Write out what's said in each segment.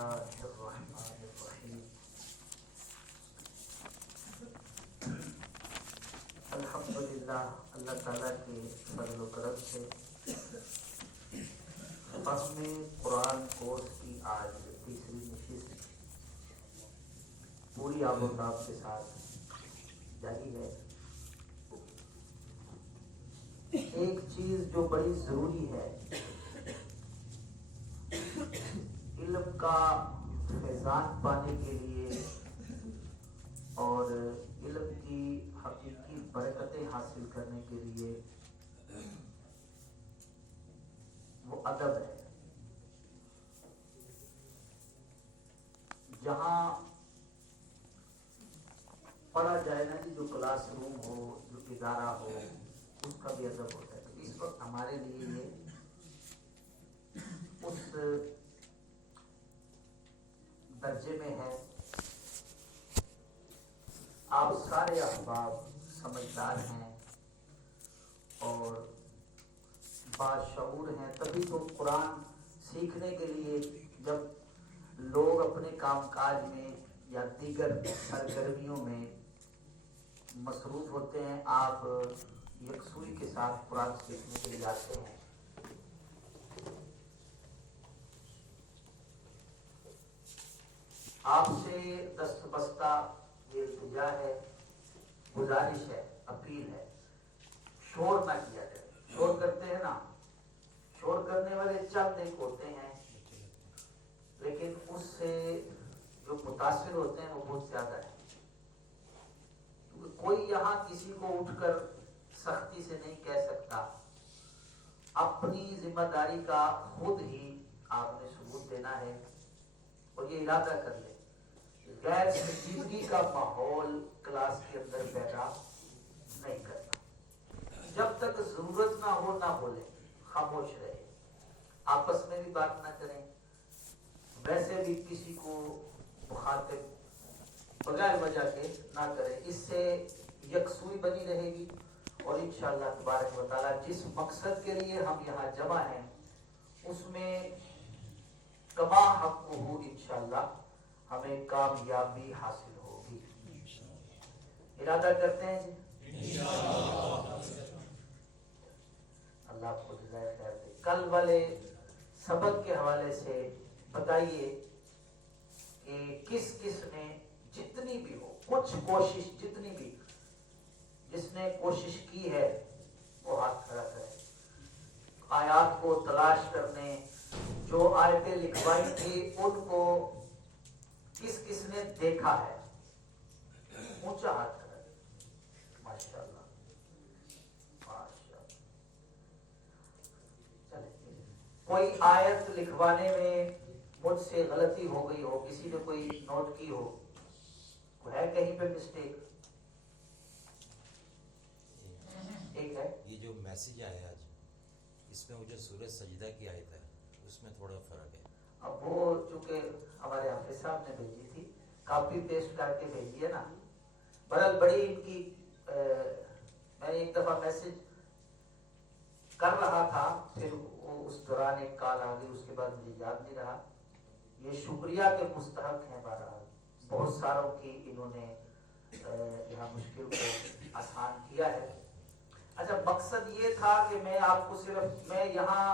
اللہ الرحمن الرحیم الحمدللہ اللہ تعالیٰ کے فضل و کرم سے فہم قرآن کورس کی آج تیسری نشست پوری آب و تاب کے ساتھ جاری ہے۔ ایک چیز جو بڑی ضروری ہے، علم کا فیضان پانے کے لیے اور علم کی حقیقی برکتیں حاصل کرنے کے لیے، وہ ادب ہے۔ جہاں پڑھا جائے نا جو کلاس روم ہو، جو ادارہ ہو، اس کا بھی ادب ہوتا ہے۔ تو اس وقت ہمارے لیے یہ اس درجے میں ہے۔ آپ سارے احباب سمجھدار ہیں اور باشعور ہیں، تبھی تو قرآن سیکھنے کے لیے جب لوگ اپنے کام کاج میں یا دیگر سرگرمیوں میں مصروف ہوتے ہیں، آپ یکسوئی کے ساتھ قرآن سیکھنے کے لیے آتے ہیں۔ آپ سے دست بستہ یہ التجا ہے، گزارش ہے، اپیل ہے، شور نہ کیا جائے۔ شور کرتے ہیں نا، شور کرنے والے چند ایک ہوتے ہیں، لیکن اس سے جو متاثر ہوتے ہیں وہ بہت زیادہ ہے۔ کوئی یہاں کسی کو اٹھ کر سختی سے نہیں کہہ سکتا، اپنی ذمہ داری کا خود ہی آپ نے ثبوت دینا ہے اور یہ ارادہ کر لے، غیر سنجیدگی کا ماحول کلاس کے اندر پیدا نہیں کرنا۔ جب تک ضرورت نہ ہو نہ بولے، خاموش رہے، آپس میں بھی بات نہ کریں، ویسے بھی کسی کو مخاطب بغیر وجہ کے نہ کریں۔ اس سے یکسوئی بنی رہے گی اور انشاءاللہ تبارک و تعالیٰ جس مقصد کے لیے ہم یہاں جمع ہیں اس میں کما حق ہو، انشاءاللہ ہمیں کامیابی حاصل ہوگی۔ ارادہ کرتے ہیں جی، اللہ آپ کو جزائے خیر دے۔ کل والے سبق کے حوالے سے بتائیے کہ کس کس نے جتنی بھی ہو کچھ کوشش، جتنی بھی جس نے کوشش کی ہے وہ ہاتھ کھڑا کرے۔ آیات کو تلاش کرنے، جو آیتیں لکھوائی تھی ان کو کس کس نے دیکھا ہے، اونچا ہاتھ کھڑا کرے۔ ماشاءاللہ ماشاءاللہ۔ چلے، کوئی آیت لکھوانے میں مجھ سے غلطی ہو گئی ہو، کسی نے کوئی نوٹ کی ہو، ہے کہیں پہ مسٹیک؟ ایک ہے یہ جو میسج آیا آج، اس میں وہ جو سورہ سجدہ کی آیت ہے اس میں تھوڑا فرق ہے۔ اب وہ چونکہ ہمارے حافظ صاحب نے بھیجی تھی، کاپی پیسٹ کر کے بھیجی ہے نا، بہرحال بڑی ان کی میں نے ایک دفعہ میسج کر رہا تھا، پھر وہ اس دوران ایک کال آ گئی، اس کے بعد مجھے یاد نہیں رہا۔ یہ شکریہ کے مستحق ہیں، بہرحال بہت ساروں کی انہوں نے یہاں مشکل کو آسان کیا ہے۔ اچھا، مقصد یہ تھا کہ میں آپ کو صرف میں یہاں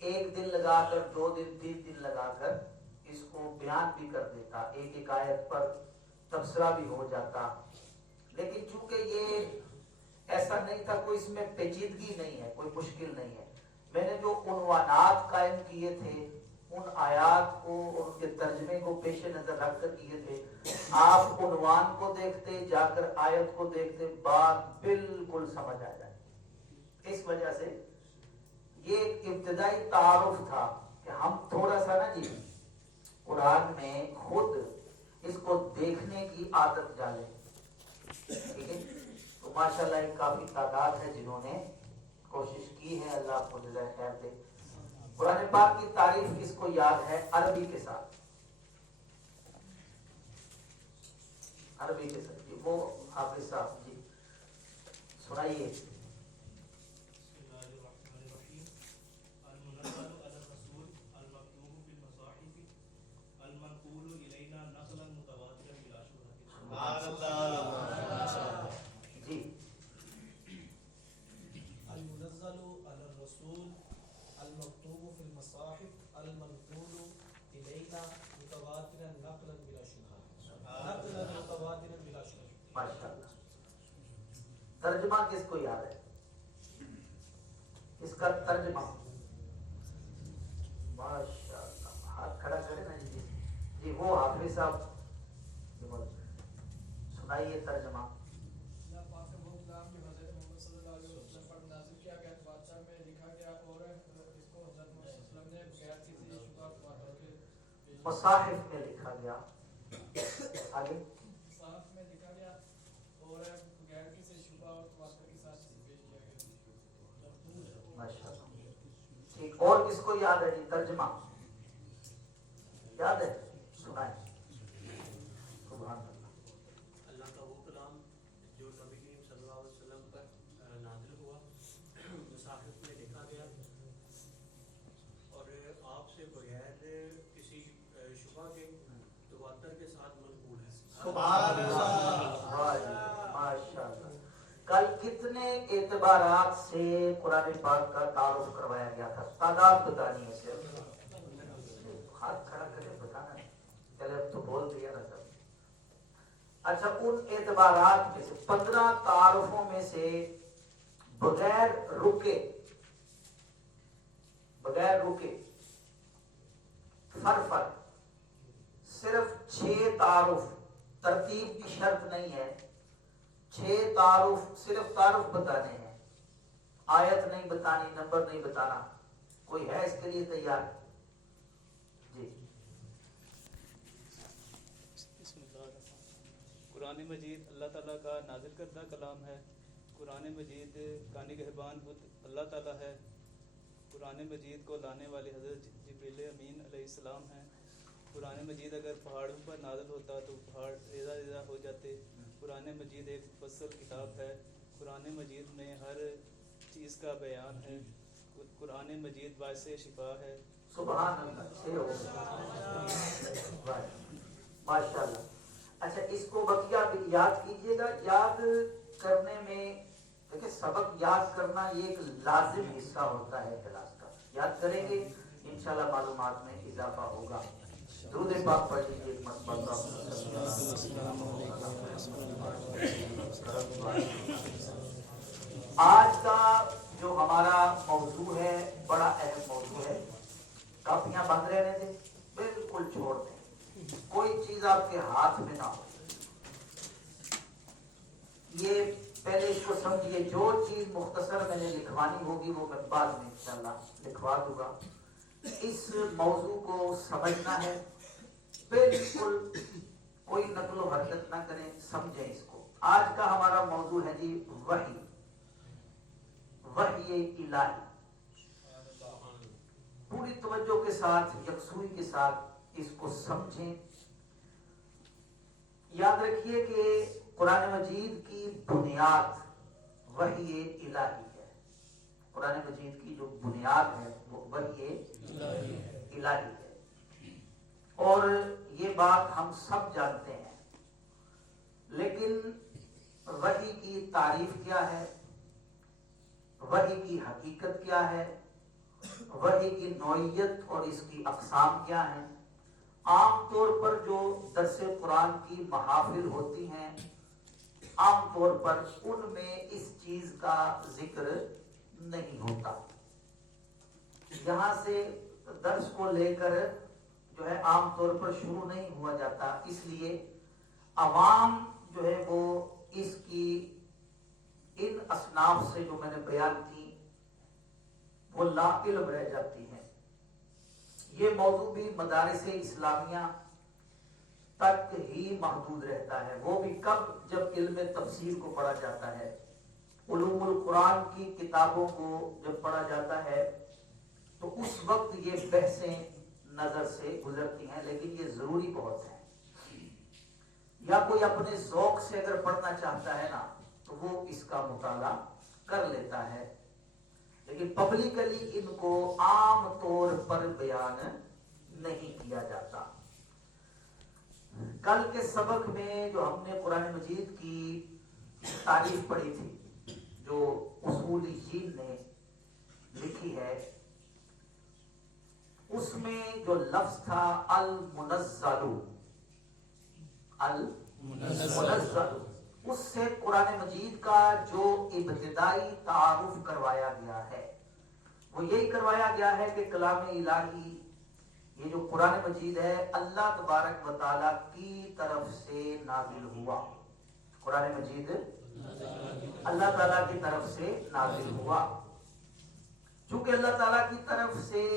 ایک دن لگا کر، 2 دن 3 دن لگا کر اس کو بیان بھی کر دیتا، ایک ایک آیت پر تبصرہ بھی ہو جاتا، لیکن چونکہ یہ ایسا نہیں تھا، کوئی اس میں پیچیدگی نہیں ہے، کوئی مشکل نہیں ہے۔ میں نے جو عنوانات قائم کیے تھے ان آیات کو اور ان کے ترجمے کو پیش نظر رکھ کر کیے تھے، آپ عنوان کو دیکھتے، جا کر آیت کو دیکھتے، بات بالکل سمجھ آ جائے۔ اس وجہ سے یہ ایک ابتدائی تعارف تھا کہ ہم تھوڑا سا نا جی قرآن میں خود اس کو دیکھنے کی عادت ڈالیں، ٹھیک ہے؟ تو ماشاءاللہ ایک کافی تعداد ہے جنہوں نے کوشش کی ہے، اللہ آپ کو جزائے خیر دے۔ قرآن پاک کی تعریف کس کو یاد ہے عربی کے ساتھ؟ عربی کے ساتھ جی، وہ حافظ صاحب جی سنائیے۔ المنقول إلينا متواترا نقلا بلا شبهة نقلا متواترا بلا شبهة. ماشاءاللہ. ترجمہ کس کو یاد ہے؟ اس کا ترجمہ ماشاءاللہ ہاتھ کھڑا کرے نا جی. جی وہ حافظ صاحب سنائیے ترجمہ. اللہ پاک کا وہ کلام جو حضرت محمد صلی اللہ علیہ وسلم پر نازل کیا گیا بادشاہ میں لکھا گیا اور اس کو حضرت محمد صلی اللہ علیہ وسلم نے بغیر کسی شبہ تواتر کے مصاحف میں لکھا گیا. آگے صاحب میں لکھا گیا اور بغیر کسی شبہ اور تواتر کے ساتھ پیش کیا گیا. ماشاءاللہ. ٹھیک. اور کس کو یاد ہے جی ترجمہ یاد ہے؟ سنائیں. سبحان اللہ. اللہ کا وہ کلام جو نبی کریم صلی اللہ علیہ وسلم پر نازل ہوا مصاحف میں لکھا گیا اور آپ سے بغیر کسی شبہ کے تواتر کے ساتھ منقول ہے. سبحان اللہ. ماشاءاللہ. کل کتنے اعتبارات سے قرآن پاک کا تعارف کروایا گیا تھا؟ تعداد بتانی ہے صرف. ہاتھ کھڑا کرے بتانا ہے. چلے اب تو بول دیا نا سب. اچھا ان اعتبارات میں سے 15 تعارفوں میں سے بغیر رکے فر صرف 6 تعارف. ترتیب کی شرط نہیں ہے. 6 تعارف صرف تعارف بتانے ہیں. آیت نہیں بتانی, نمبر نہیں بتانا. کوئی ہے اس کے لیے تیار؟ جی. بسم اللہ الرحمن. قرآن مجید اللہ تعالیٰ کا نازل کردہ کلام ہے. قرآن مجید کا نگہبان خود اللہ تعالیٰ ہے. قرآن مجید کو لانے والے حضرت جبریل امین علیہ السلام ہیں. قرآن مجید اگر پہاڑوں پر نازل ہوتا تو پہاڑ ریزہ ریزہ ہو جاتے. قرآن مجید ایک مفصل کتاب ہے. قرآن مجید میں ہر چیز کا بیان ہے. قرآن مجید باعث شفا ہے. سبحان اللہ. ماشاءاللہ. اچھا اس کو بقیہ بھی یاد کیجئے گا. یاد کرنے میں دیکھیں سبق یاد کرنا یہ ایک لازم حصہ ہوتا ہے کلاس کا. یاد کریں گے انشاءاللہ معلومات میں اضافہ ہوگا. درود پاک پڑھ لیجیے ایک مرتبہ. آج کا جو ہمارا موضوع ہے بڑا اہم موضوع ہے. کاپیاں بند رہنے دیں, بالکل چھوڑ دیں. کوئی چیز آپ کے ہاتھ میں نہ ہو. یہ پہلے اس کو سمجھیے. جو چیز مختصر میں نے لکھوانی ہوگی وہ میں بعد میں انشاءاللہ لکھوا دوں گا. اس موضوع کو سمجھنا ہے. بالکل کوئی نقل و حرکت نہ کریں, سمجھیں اس کو. آج کا ہمارا موضوع ہے جی وحی الہی. پوری توجہ کے ساتھ, یکسوئی کے ساتھ اس کو سمجھیں. یاد رکھیے کہ قرآن مجید کی بنیاد وحی الہی ہے. قرآن مجید کی جو بنیاد ہے وہ وحی الہی ہے. اور یہ بات ہم سب جانتے ہیں. لیکن وحی کی تعریف کیا ہے, وحی کی حقیقت کیا ہے, وحی کی نوعیت اور اس کی اقسام کیا ہیں. عام طور پر جو درس قرآن کی محافل ہوتی ہیں عام طور پر ان میں اس چیز کا ذکر نہیں ہوتا. یہاں سے درس کو لے کر جو ہے عام طور پر شروع نہیں ہوا جاتا. اس لیے عوام جو ہے وہ اس کی ان اصناف سے جو میں نے بیان کی وہ لا علم رہ جاتی ہیں. یہ موضوع بھی مدارس اسلامیہ تک ہی محدود رہتا ہے. وہ بھی کب, جب علم تفسیر کو پڑھا جاتا ہے, علوم القرآن کی کتابوں کو جب پڑھا جاتا ہے تو اس وقت یہ بحثیں نظر سے گزرتی ہیں. لیکن یہ ضروری بہت ہے. یا کوئی اپنے ذوق سے اگر پڑھنا چاہتا ہے نا تو وہ اس کا مطالعہ کر لیتا ہے. لیکن پبلکلی ان کو عام طور پر بیان نہیں کیا جاتا. کل کے سبق میں جو ہم نے قرآن مجید کی تعریف پڑھی تھی جو اصولیین نے لکھی ہے, اس اس میں جو لفظ تھا المنزل، المنزل، اس سے قرآن مجید کا جو ابتدائی تعارف کروایا گیا ہے وہ یہی کروایا گیا ہے کہ کلام الہی یہ جو قرآن مجید ہے اللہ تبارک و تعالیٰ کی طرف سے نازل ہوا. قرآن مجید اللہ تعالیٰ کی طرف سے نازل ہوا. چونکہ اللہ تعالیٰ کی طرف سے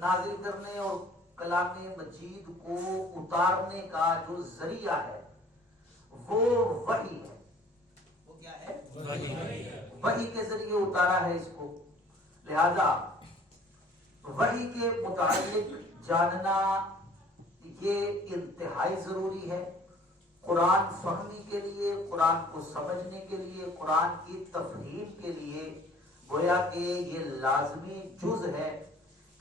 نازل کرنے اور کلام مجید کو اتارنے کا جو ذریعہ ہے وہ وحی ہے. وہ کیا ہے؟ وحی کے ذریعے اتارا ہے اس کو. لہذا وحی کے متعلق جاننا یہ انتہائی ضروری ہے. قرآن فہمی کے لیے، قرآن کو سمجھنے کے لیے، قرآن کی تفہیم کے لیے گویا کہ یہ لازمی جز ہے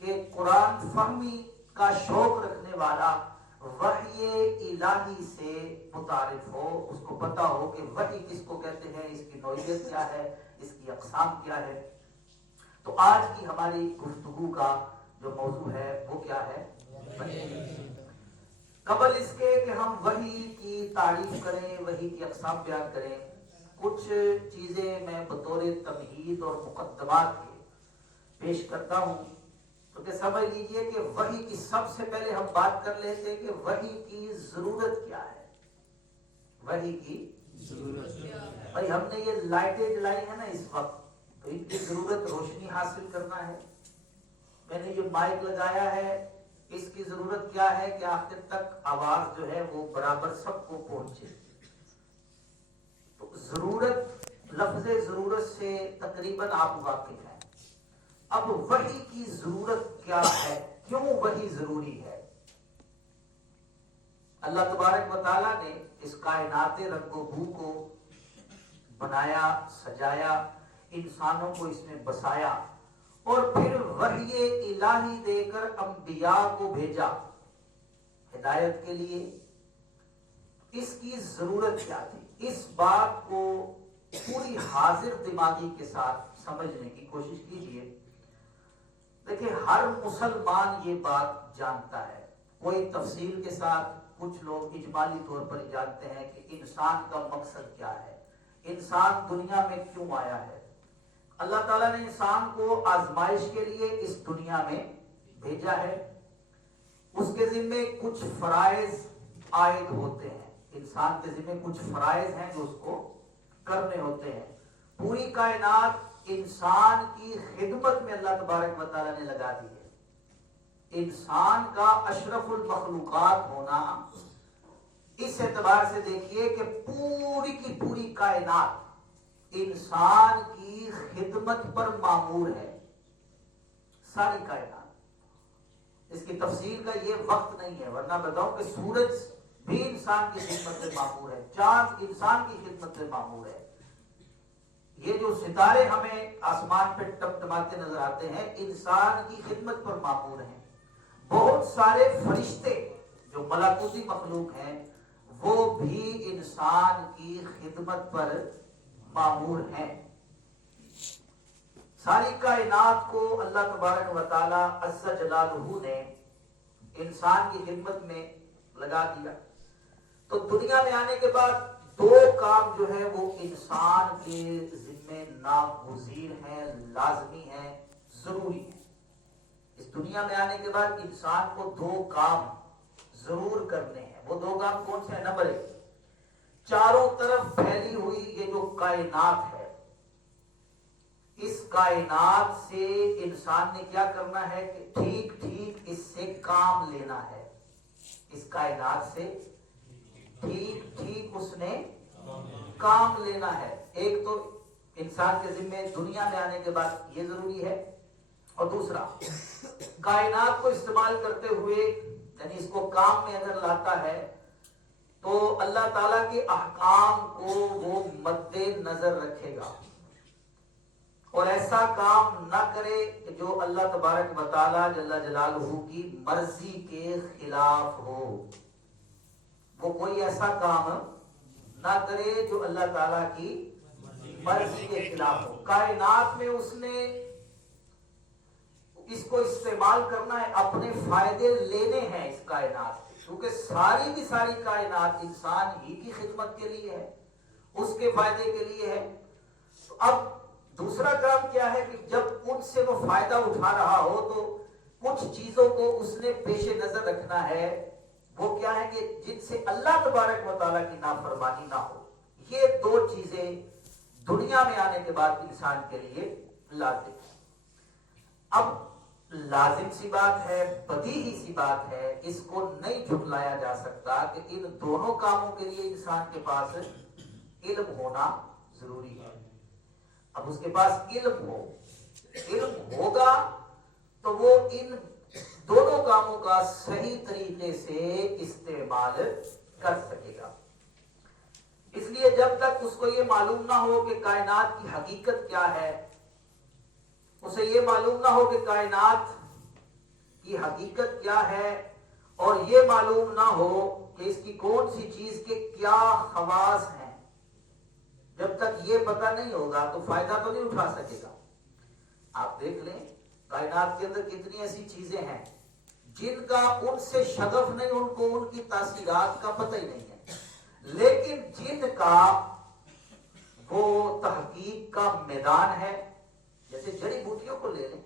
کہ قرآن فہمی کا شوق رکھنے والا وحی الہی سے متعارف ہو، اس کو پتا ہو کہ وحی کس کو کہتے ہیں، اس کی نوعیت کیا ہے، اس کی اقسام کیا ہے. تو آج کی ہماری گفتگو کا جو موضوع ہے وہ کیا ہے؟ قبل اس کے کہ ہم وحی کی تعریف کریں، وحی کی اقسام بیان کریں، کچھ چیزیں میں بطور تمہید اور مقدمات کے پیش کرتا ہوں. تو کہ سمجھ لیجئے کہ وحی کی سب سے پہلے ہم بات کر لیتے کہ وحی کی ضرورت کیا ہے. وحی کی ضرورت بھائی ہم نے یہ لائٹیں جلائی ہیں نا اس وقت، تو ان کی ضرورت روشنی حاصل کرنا ہے. میں نے یہ مائک لگایا ہے، اس کی ضرورت کیا ہے کہ آخر تک آواز جو ہے وہ برابر سب کو پہنچے. تو ضرورت، لفظ ضرورت سے تقریباً آپ واقف ہیں. اب وحی کی ضرورت کیا ہے، کیوں وحی ضروری ہے؟ اللہ تبارک و تعالیٰ نے اس کائنات رنگ و بو کو بنایا، سجایا، انسانوں کو اس میں بسایا اور پھر وحی الہی دے کر انبیاء کو بھیجا ہدایت کے لیے. اس کی ضرورت کیا تھی؟ اس بات کو پوری حاضر دماغی کے ساتھ سمجھنے کی کوشش کیجیے. دیکھیں ہر مسلمان یہ بات جانتا ہے، کوئی تفصیل کے ساتھ، کچھ لوگ اجمالی طور پر جانتے ہیں کہ انسان کا مقصد کیا ہے، انسان دنیا میں کیوں آیا ہے. اللہ تعالیٰ نے انسان کو آزمائش کے لیے اس دنیا میں بھیجا ہے. اس کے ذمے کچھ فرائض عائد ہوتے ہیں، انسان کے ذمے کچھ فرائض ہیں جو اس کو کرنے ہوتے ہیں. پوری کائنات انسان کی خدمت میں اللہ تبارک و تعالیٰ نے لگا دی ہے. انسان کا اشرف المخلوقات ہونا اس اعتبار سے دیکھیے کہ پوری کی پوری کائنات انسان کی خدمت پر معمور ہے. ساری کائنات، اس کی تفصیل کا یہ وقت نہیں ہے، ورنہ بتاؤں کہ سورج بھی انسان کی خدمت میں معمور ہے، چاند انسان کی خدمت میں معمور ہے. یہ جو ستارے ہمیں آسمان پہ ٹمٹماتے نظر آتے ہیں انسان کی خدمت پر معمور ہیں. بہت سارے فرشتے جو ملکوتی مخلوق ہیں وہ بھی انسان کی خدمت پر معمور ہیں. ساری کائنات کو اللہ تبارک و تعالی عز جلالہ نے انسان کی خدمت میں لگا دیا. تو دنیا میں آنے کے بعد دو کام جو ہے وہ انسان کے ذمے ناگزیر ہیں، لازمی ہیں، ضروری ہیں. اس دنیا میں آنے کے بعد انسان کو دو کام ضرور کرنے ہیں. وہ دو کام کون سے ہیں؟ نمبر ایک، چاروں طرف پھیلی ہوئی یہ جو کائنات ہے، اس کائنات سے انسان نے کیا کرنا ہے کہ ٹھیک ٹھیک اس سے کام لینا ہے. اس کائنات سے ٹھیک ٹھیک اس نے کام لینا ہے. ایک تو انسان کے ذمہ دنیا میں آنے کے بعد یہ ضروری ہے، اور دوسرا کائنات کو استعمال کرتے ہوئے یعنی اس کو کام میں اگر لاتا ہے تو اللہ تعالیٰ کے احکام کو وہ مد نظر رکھے گا اور ایسا کام نہ کرے کہ جو اللہ تبارک و تعالیٰ جل جلالہ کی مرضی کے خلاف ہو. وہ کوئی ایسا کام نہ کرے جو اللہ تعالیٰ کی مرضی کے خلاف ہو. کائنات میں اس نے اس کو استعمال کرنا ہے، اپنے فائدے لینے ہیں اس کائنات سے، کیونکہ ساری کی ساری کائنات انسان ہی کی خدمت کے لیے ہے، اس کے فائدے کے لیے ہے۔ تو اب دوسرا کام کیا ہے کہ جب ان سے وہ فائدہ اٹھا رہا ہو تو کچھ چیزوں کو اس نے پیش نظر رکھنا ہے، وہ کیا ہے کہ جن سے اللہ تبارک و تعالیٰ کی نافرمانی نہ ہو۔ یہ دو چیزیں دنیا میں آنے کے بعد انسان کے لیے لازم ہے۔ اب لازم سی بات ہے، بدیہی سی بات ہے، اس کو نہیں جھٹلایا جا سکتا کہ ان دونوں کاموں کے لیے انسان کے پاس علم ہونا ضروری ہے۔ اب اس کے پاس علم ہوگا تو وہ ان دونوں کاموں کا صحیح طریقے سے استعمال کر سکے گا۔ اس لیے جب تک اس کو یہ معلوم نہ ہو کہ کائنات کی حقیقت کیا ہے، اسے یہ معلوم نہ ہو کہ کائنات کی حقیقت کیا ہے، اور یہ معلوم نہ ہو کہ اس کی کون سی چیز کے کیا خواص ہیں، جب تک یہ پتہ نہیں ہوگا تو فائدہ تو نہیں اٹھا سکے گا۔ آپ دیکھ لیں کائنات کے اندر کتنی ایسی چیزیں ہیں جن کا ان سے شغف نہیں، ان کو ان کی تاثیرات کا پتہ ہی نہیں ہے، لیکن جن کا وہ تحقیق کا میدان ہے۔ جیسے جڑی بوٹیوں کو لے لیں،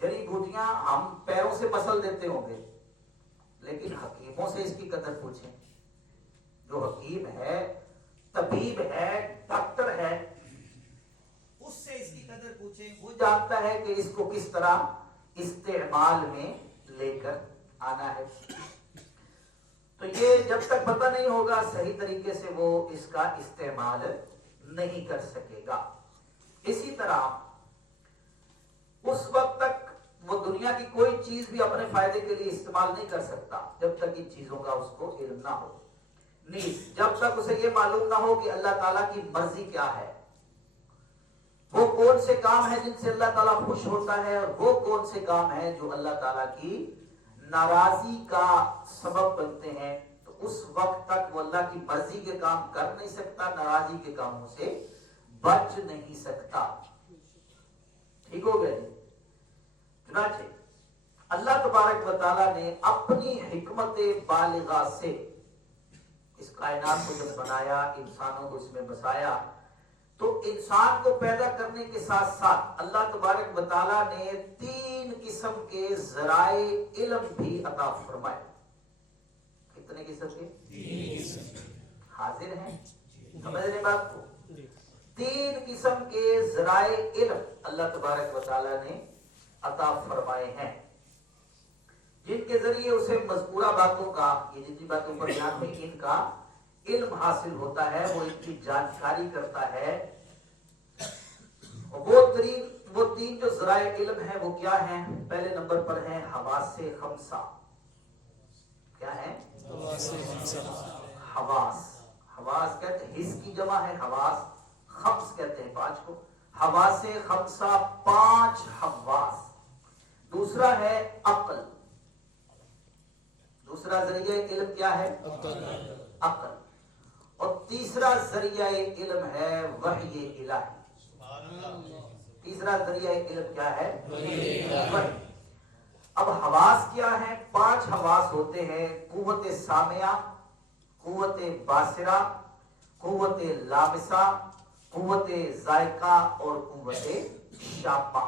جڑی بوٹیاں ہم پیروں سے مسل دیتے ہوں گے، لیکن حکیموں سے اس کی قدر پوچھیں، جو حکیم ہے، طبیب ہے، ڈاکٹر ہے، اس سے اس کی قدر پوچھیں، وہ جانتا ہے کہ اس کو کس طرح استعمال میں لے کر آنا ہے۔ تو یہ جب تک پتہ نہیں ہوگا صحیح طریقے سے وہ اس کا استعمال نہیں کر سکے گا۔ اسی طرح اس وقت تک وہ دنیا کی کوئی چیز بھی اپنے فائدے کے لیے استعمال نہیں کر سکتا جب تک ان چیزوں کا اس کو علم نہ ہو، نیز جب تک اسے یہ معلوم نہ ہو کہ اللہ تعالیٰ کی مرضی کیا ہے، وہ کون سے کام ہیں جن سے اللہ تعالیٰ خوش ہوتا ہے، اور وہ کون سے کام ہیں جو اللہ تعالیٰ کی ناراضی کا سبب بنتے ہیں، تو اس وقت تک وہ اللہ کی مرضی کے کام کر نہیں سکتا، ناراضی کے کاموں سے بچ نہیں سکتا۔ ٹھیک ہو گیا جی؟ چنانچہ اللہ تبارک و تعالیٰ نے اپنی حکمت بالغہ سے اس کائنات کو جب بنایا، انسانوں کو اس میں بسایا، تو انسان کو پیدا کرنے کے ساتھ ساتھ اللہ تبارک و تعالیٰ نے 3 قسم کے ذرائع علم بھی عطا فرمائے۔ کتنے قسم کے؟ 3 قسم۔ حاضر ہیں؟ سمجھ رہے بات کو؟ 3 قسم کے ذرائع علم اللہ تبارک و تعالیٰ نے عطا فرمائے ہیں، جن کے ذریعے اسے مذکورہ باتوں کا، یہ جتنی باتوں پر بیان ہوئی، ان کا علم حاصل ہوتا ہے، وہ ان کی جانکاری کرتا ہے۔ وہ 3 جو ذرائع علم ہیں وہ کیا ہیں؟ پہلے نمبر پر ہیں حواس خمسہ۔ کیا ہے؟ حواس کہتے ہیں، حس کی جمع ہے حواس، خمس کہتے ہیں 5 کو۔ حواس خمسہ 5 حواس۔ دوسرا ہے عقل، دوسرا ذریعہ علم کیا ہے؟ عقل۔ اور تیسرا ذریعہ علم ہے وحی الہی۔ تیسرا ذریعہ علم کیا ہے؟ وحی۔ اب حواس کیا ہے؟ 5 حواس ہوتے ہیں: قوت سامعہ، قوت باصرہ، قوت لامسہ، قوت ذائقہ اور قوت شامہ۔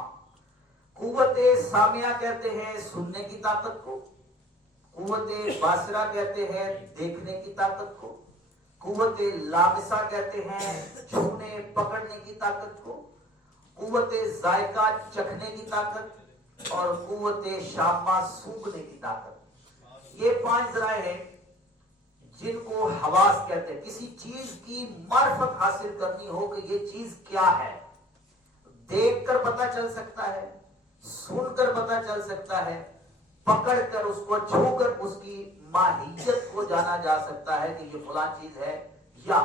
قوت سامعہ کہتے ہیں سننے کی طاقت کو، قوت باصرہ کہتے ہیں دیکھنے کی طاقت کو، قوت لامسہ کہتے ہیں چھونے پکڑنے کی طاقت کو، قوت ذائقہ چکھنے کی طاقت، اور قوت شامہ سونگھنے کی طاقت۔ یہ 5 ذرائع ہیں جن کو حواس کہتے ہیں۔ کسی چیز کی معرفت حاصل کرنی ہو کہ یہ چیز کیا ہے، دیکھ کر پتہ چل سکتا ہے، سن کر پتہ چل سکتا ہے، پکڑ کر اس کو چھو کر اس کی ماہیت کو جانا جا سکتا ہے کہ یہ فلاں چیز ہے، یا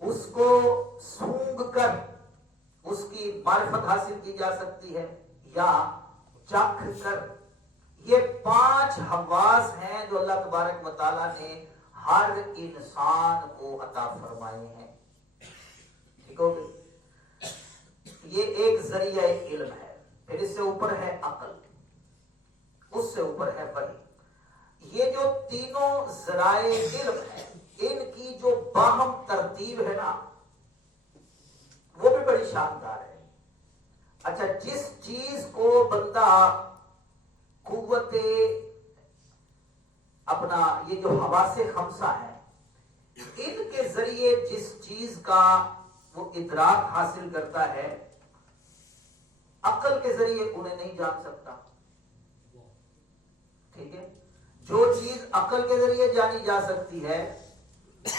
اس کو سونگھ کر اس کی معرفت حاصل کی جا سکتی ہے، یا چکھ کر۔ یہ 5 حواس ہیں جو اللہ تبارک و تعالیٰ نے ہر انسان کو عطا فرمائے ہیں۔ ٹھیک ہو گئی؟ یہ ایک ذریعہ علم ہے۔ پھر اس سے اوپر ہے عقل، اس سے اوپر ہے وحی۔ یہ جو تینوں ذرائع علم ہے، ان کی جو باہم ترتیب ہے نا، وہ بھی بڑی شاندار ہے۔ اچھا، جس چیز کو بندہ قوت اپنا یہ جو حواس خمسہ ہیں، ان کے ذریعے جس چیز کا وہ ادراک حاصل کرتا ہے، عقل کے ذریعے انہیں نہیں جان سکتا۔ ٹھیک ہے، جو چیز عقل کے ذریعے جانی جا سکتی ہے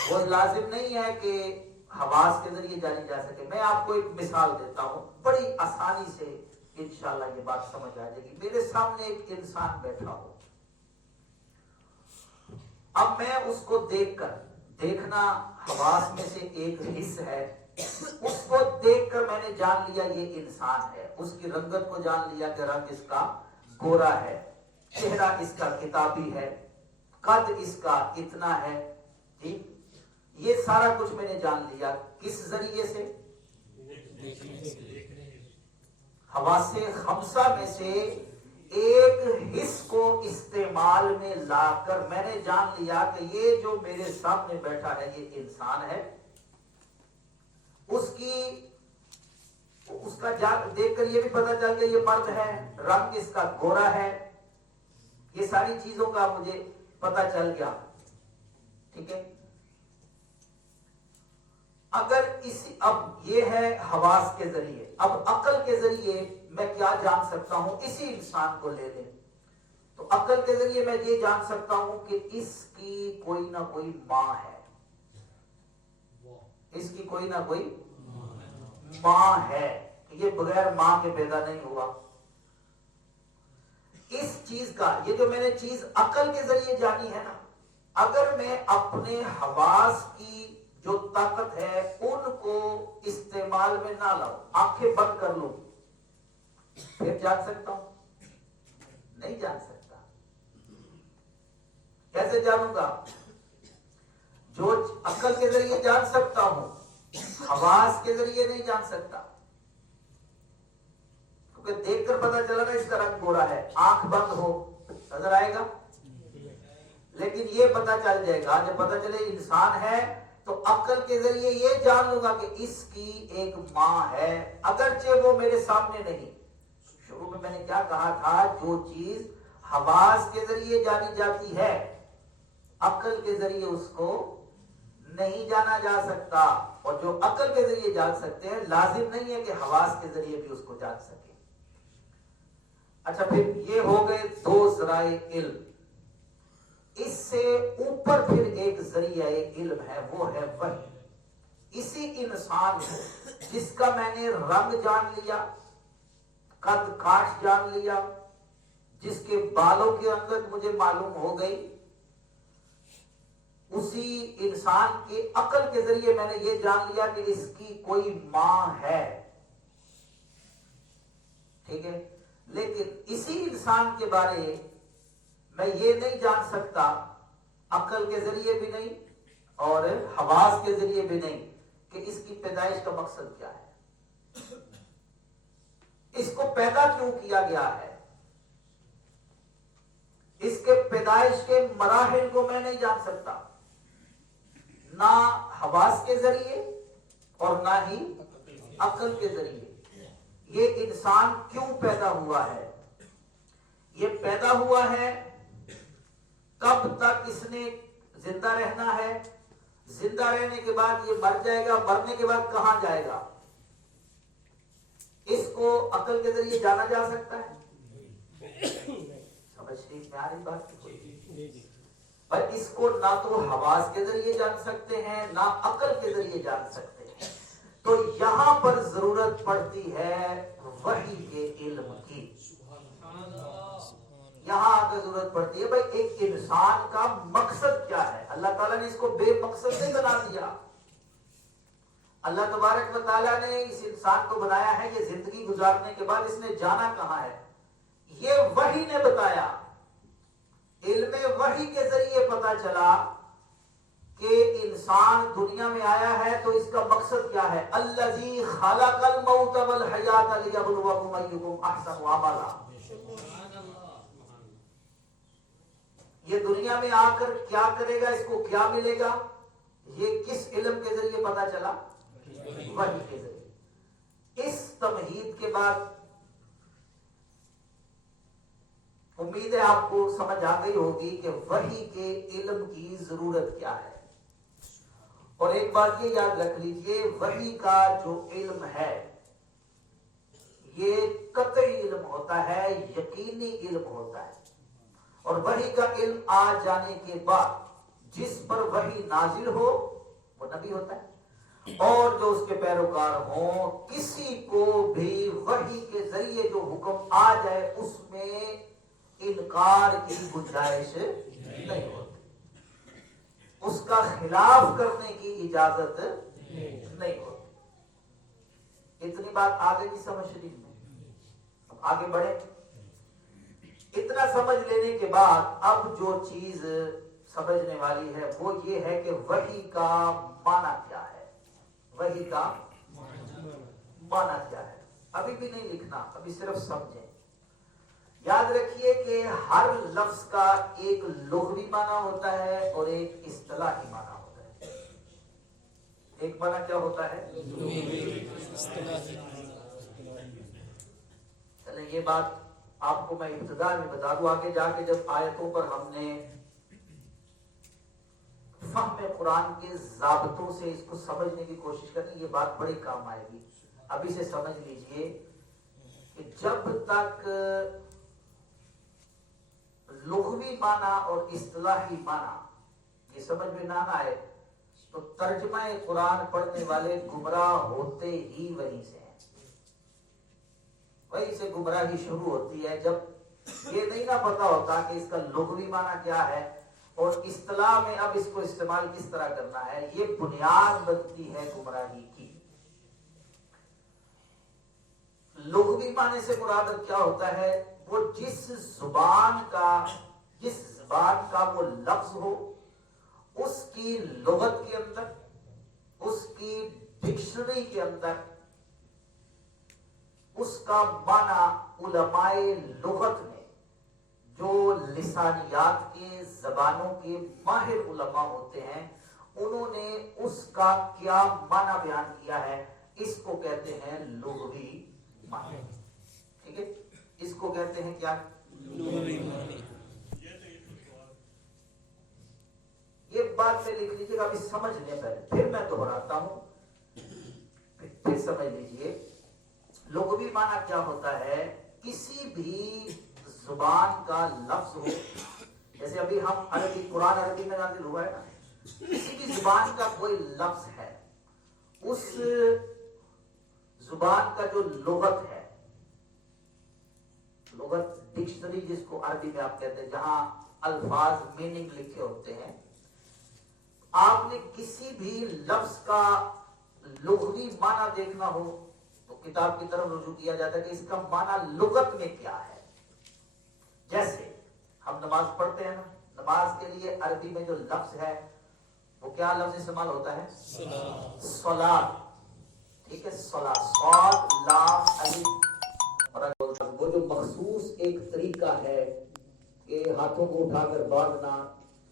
وہ لازم نہیں ہے کہ حواس کے ذریعے جانی جا سکے۔ میں آپ کو ایک مثال دیتا ہوں، بڑی آسانی سے انشاءاللہ یہ بات سمجھ آ جائے گی۔ میرے سامنے ایک انسان بیٹھا ہو، اب میں اس کو دیکھ کر، دیکھنا حواس میں سے ایک حص ہے، اس کو دیکھ کر میں نے جان لیا یہ انسان ہے، اس کی رنگت کو جان لیا کہ رنگ اس کا گورا ہے، چہرہ اس کا کتابی ہے، قد اس کا اتنا ہے، ٹھیک، یہ سارا کچھ میں نے جان لیا۔ کس ذریعے سے؟ حواس خمسہ میں سے ایک حص کو استعمال میں لا کر میں نے جان لیا کہ یہ جو میرے سامنے بیٹھا ہے یہ انسان ہے۔ اس کا دیکھ کر یہ بھی پتہ چل گیا یہ مرد ہے، رنگ اس کا گورا ہے، یہ ساری چیزوں کا مجھے پتہ چل گیا۔ ٹھیک ہے، اگر اب یہ ہے حواس کے ذریعے، اب عقل کے ذریعے میں کیا جان سکتا ہوں؟ اسی انسان کو لے لیں تو عقل کے ذریعے میں یہ جان سکتا ہوں کہ اس کی کوئی نہ کوئی ماں ہے، اس کی کوئی نہ کوئی ماں ہے، یہ بغیر ماں کے پیدا نہیں ہوا۔ اس چیز کا، یہ جو میں نے چیز عقل کے ذریعے جانی ہے نا، اگر میں اپنے حواس کی جو طاقت ہے ان کو استعمال میں نہ لاؤں، آنکھیں بند کر لوں، پھر جان سکتا ہوں؟ نہیں جان سکتا۔ کیسے جانوں گا؟ جو عقل کے ذریعے جان سکتا ہوں، حواس کے ذریعے نہیں جان سکتا، کیونکہ دیکھ کر پتہ چلا نا اس کا رنگ گورا ہے، آنکھ بند ہو نظر آئے گا، لیکن یہ پتہ چل جائے گا جب پتہ چلے انسان ہے تو عقل کے ذریعے یہ جان لوں گا کہ اس کی ایک ماں ہے، اگرچہ وہ میرے سامنے نہیں۔ شروع میں نے کیا کہا تھا؟ جو چیز حواس کے ذریعے جانی جاتی ہے، عقل کے ذریعے اس کو نہیں جانا جا سکتا، اور جو عقل کے ذریعے جان سکتے ہیں لازم نہیں ہے کہ حواس کے ذریعے بھی اس کو جان سکے۔ اچھا، پھر یہ ہو گئے دو ذرائع علم۔ اس سے اوپر پھر ایک ذریعہ علم ہے، وہ ہے وحی۔ اسی انسان کو جس کا میں نے رنگ جان لیا، قد کاٹ جان لیا، جس کے بالوں کی رنگت مجھے معلوم ہو گئی، اسی انسان کے عقل کے ذریعے میں نے یہ جان لیا کہ اس کی کوئی ماں ہے۔ ٹھیک ہے، لیکن اسی انسان کے بارے میں یہ نہیں جان سکتا، عقل کے ذریعے بھی نہیں اور حواس کے ذریعے بھی نہیں، کہ اس کی پیدائش کا مقصد کیا ہے، اس کو پیدا کیوں کیا گیا ہے، اس کے پیدائش کے مراحل کو میں نہیں جان سکتا، نہ حواس کے ذریعے اور نہ ہی عقل کے ذریعے۔ یہ انسان کیوں پیدا ہوا ہے؟ یہ پیدا ہوا ہے کب تک اس نے زندہ رہنا ہے، زندہ رہنے کے بعد یہ مر جائے گا، مرنے کے بعد کہاں جائے گا، اس کو عقل کے ذریعے جانا جا سکتا ہے؟ سمجھ میں آ رہی بات؟ پر اس کو نہ تو حواس کے ذریعے جان سکتے ہیں نہ عقل کے ذریعے جان سکتے ہیں، تو یہاں پر ضرورت پڑتی ہے وحی کے علم کی۔ یہاں آگے ضرورت پڑتی ہے بھائی ایک انسان کا مقصد کیا ہے۔ اللہ تعالیٰ نے اس کو بے مقصد نہیں بنا دیا، اللہ تبارک و تعالیٰ نے اس انسان کو بنایا ہے کہ زندگی گزارنے کے بعد اس نے جانا کہاں ہے، یہ وحی نے بتایا۔ علم وحی کے ذریعے پتا چلا کہ کہ انسان دنیا میں آیا ہے تو اس کا مقصد کیا ہے؟ الذی خلق الموت والحیات لیبلوکم ایکم احسن عملا. یہ دنیا میں آ کر کیا کرے گا، اس کو کیا ملے گا، یہ کس علم کے ذریعے پتا چلا؟ وحی کے ذریعے. اس تمہید کے بعد امید ہے آپ کو سمجھ آ گئی ہوگی کہ وحی کے علم کی ضرورت کیا ہے. اور ایک بات یہ یاد رکھ لیجئے، وحی کا جو علم ہے یہ قطعی علم ہوتا ہے، یقینی علم ہوتا ہے. اور وحی کا علم آ جانے کے بعد جس پر وحی نازل ہو وہ نبی ہوتا ہے، اور جو اس کے پیروکار ہوں، کسی کو بھی وحی کے ذریعے جو حکم آ جائے اس میں انکار کی گنجائش نہیں ہوتی، اس کا خلاف کرنے کی اجازت نہیں ہوتی. اتنی بات آگے کی سمجھ رہی میں. اب آگے بڑھے. اتنا سمجھ لینے کے بعد اب جو چیز سمجھنے والی ہے وہ یہ ہے کہ وحی کا معنی کیا ہے. وحی کا معنی کیا ہے ابھی بھی نہیں لکھنا، ابھی صرف سمجھیں. یاد رکھیے کہ ہر لفظ کا ایک لغوی معنی ہوتا ہے اور ایک اصطلاحی معنی ہوتا ہے. ایک معنی کیا ہوتا ہے؟ چلیں یہ بات آپ کو میں ابتدا میں بتا دوں، آگے جا کے جب آیتوں پر ہم نے فہم قرآن کے ضابطوں سے اس کو سمجھنے کی کوشش کرنی، یہ بات بڑی کام آئے گی. ابھی سے سمجھ لیجئے کہ جب تک لغوی معنی اور اصطلاحی معنی یہ سمجھ میں نہ آئے تو ترجمہ قرآن پڑھنے والے گمراہ ہوتے ہی وہیں سے ہیں. وہیں سے گمراہی شروع ہوتی ہے جب یہ نہیں نہ پتا ہوتا کہ اس کا لغوی معنی کیا ہے اور اصطلاح میں اب اس کو استعمال کس طرح کرنا ہے. یہ بنیاد بنتی ہے گمراہی کی. لغوی معنی سے مراد کیا ہوتا ہے؟ وہ جس زبان کا وہ لفظ ہو، اس کی لغت کے اندر، اس کی ڈکشنری کے اندر اس کا معنی علماء لغت میں جو لسانیات کے زبانوں کے ماہر علماء ہوتے ہیں انہوں نے اس کا کیا معنی بیان کیا ہے، اس کو کہتے ہیں لغوی معنی. ٹھیک ہے، اس کو کہتے ہیں کیا؟ لغوی معنی. یہ بات میں لکھ لیجیے گا، ابھی سمجھ لیں پہلے، پھر میں دہراتا ہوں، پھر سمجھ لیجیے. لغوی معنی کیا ہوتا ہے؟ کسی بھی زبان کا لفظ ہو، جیسے ابھی ہم عربی، قرآن عربی میں نازل ہوا ہے نا، کسی بھی زبان کا کوئی لفظ ہے، اس زبان کا جو لغت ہے، لغت ڈکشنری جس کو عربی میں آپ کہتے ہیں، جہاں الفاظ میننگ لکھے ہوتے ہیں، آپ نے کسی بھی لفظ کا لغوی معنی دیکھنا ہو تو کتاب کی طرف رجوع کیا جاتا ہے کہ اس کا معنی لغت میں کیا ہے. جیسے ہم نماز پڑھتے ہیں نا، نماز کے لیے عربی میں جو لفظ ہے وہ کیا لفظ استعمال ہوتا ہے؟ صلاۃ. ٹھیک ہے، صلاۃ، صاد لام الف. اور وہ جو مخصوص ایک طریقہ ہے کہ ہاتھوں کو اٹھا کر باندھنا،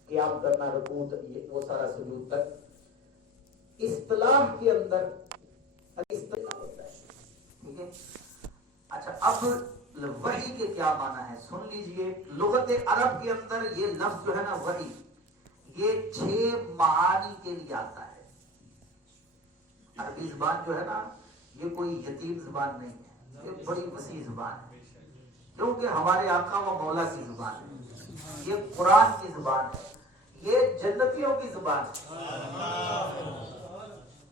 قیام کرنا، رکوع، وہ سارا سجود تک، اصطلاح کے اندر اصطلاح ہوتا ہے. ٹھیک ہے. اچھا، اب وحی کے کیا معنی ہے سن لیجئے. لغت عرب کے اندر یہ لفظ جو ہے نا وحی، یہ 6 معانی کے لیے آتا ہے. عربی زبان جو ہے نا یہ کوئی یتیم زبان نہیں ہے، یہ بڑی وسیع زبان ہے، کیونکہ ہمارے آقا و مولا کی زبان ہے، یہ قرآن کی زبان ہے، یہ جنتیوں کی زبان ہے.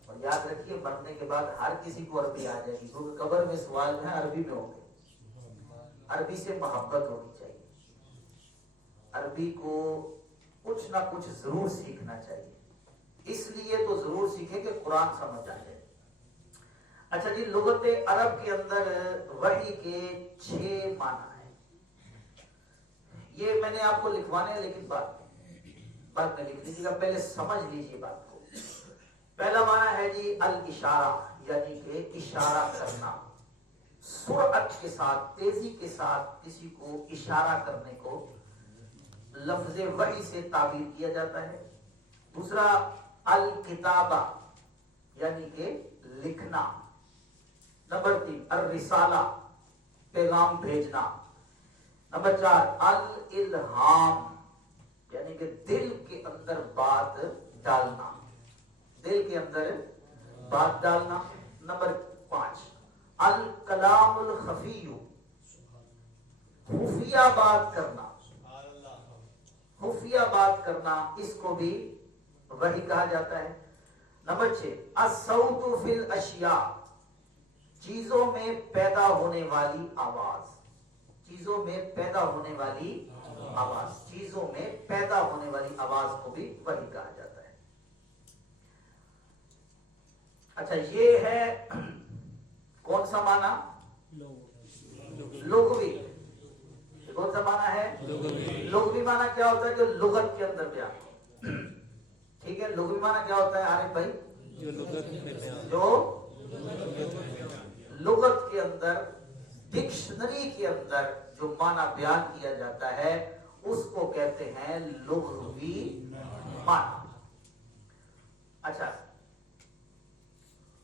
اور یاد رکھیے مرنے کے بعد ہر کسی کو عربی آ جائے گی، کیونکہ قبر میں سوال ہے عربی میں ہوں گے. عربی سے محبت ہونی چاہیے، عربی کو کچھ نہ کچھ ضرور سیکھنا چاہیے. اس لیے تو ضرور سیکھیں کہ قرآن سمجھ آ جائے. اچھا جی، لغت عرب کے اندر وحی کے 6 معنی ہیں. یہ میں نے آپ کو لکھوانے ہیں لیکن بات نہیں. بعد میں لکھ لیجیے گا, پہلے سمجھ لیجیے بات کو. پہلا معنی ہے جی الاشارہ, یعنی کہ اشارہ کرنا, سرعت کے ساتھ, تیزی کے ساتھ کسی کو اشارہ کرنے کو لفظ وحی سے تعبیر کیا جاتا ہے. دوسرا الکتابہ, یعنی کہ لکھنا. نمبر 3 الرسالہ, پیغام بھیجنا. نمبر 4 الالہام, یعنی کہ دل کے اندر بات ڈالنا, دل کے اندر بات ڈالنا. نمبر 5 الکلام الخفی, خفیہ بات کرنا, خفیہ بات کرنا, اس کو بھی وحی کہا جاتا ہے. نمبر 6 الصوت فی الاشیاء, چیزوں میں پیدا ہونے والی آواز, چیزوں میں پیدا ہونے والی آواز, چیزوں میں پیدا ہونے والی آواز کو بھی وحی کہا جاتا ہے. اچھا, یہ ہے کون سا معنی؟ لغوی. کون سا معنی ہے؟ لغوی معنی کیا ہوتا ہے؟ جو لغت کے اندر بیان ہو. ٹھیک ہے, لغوی معنی کیا ہوتا ہے عارف بھائی؟ جو لغت کے اندر, ڈکشنری کے اندر جو معنی بیان کیا جاتا ہے اس کو کہتے ہیں لغوی معنی. اچھا,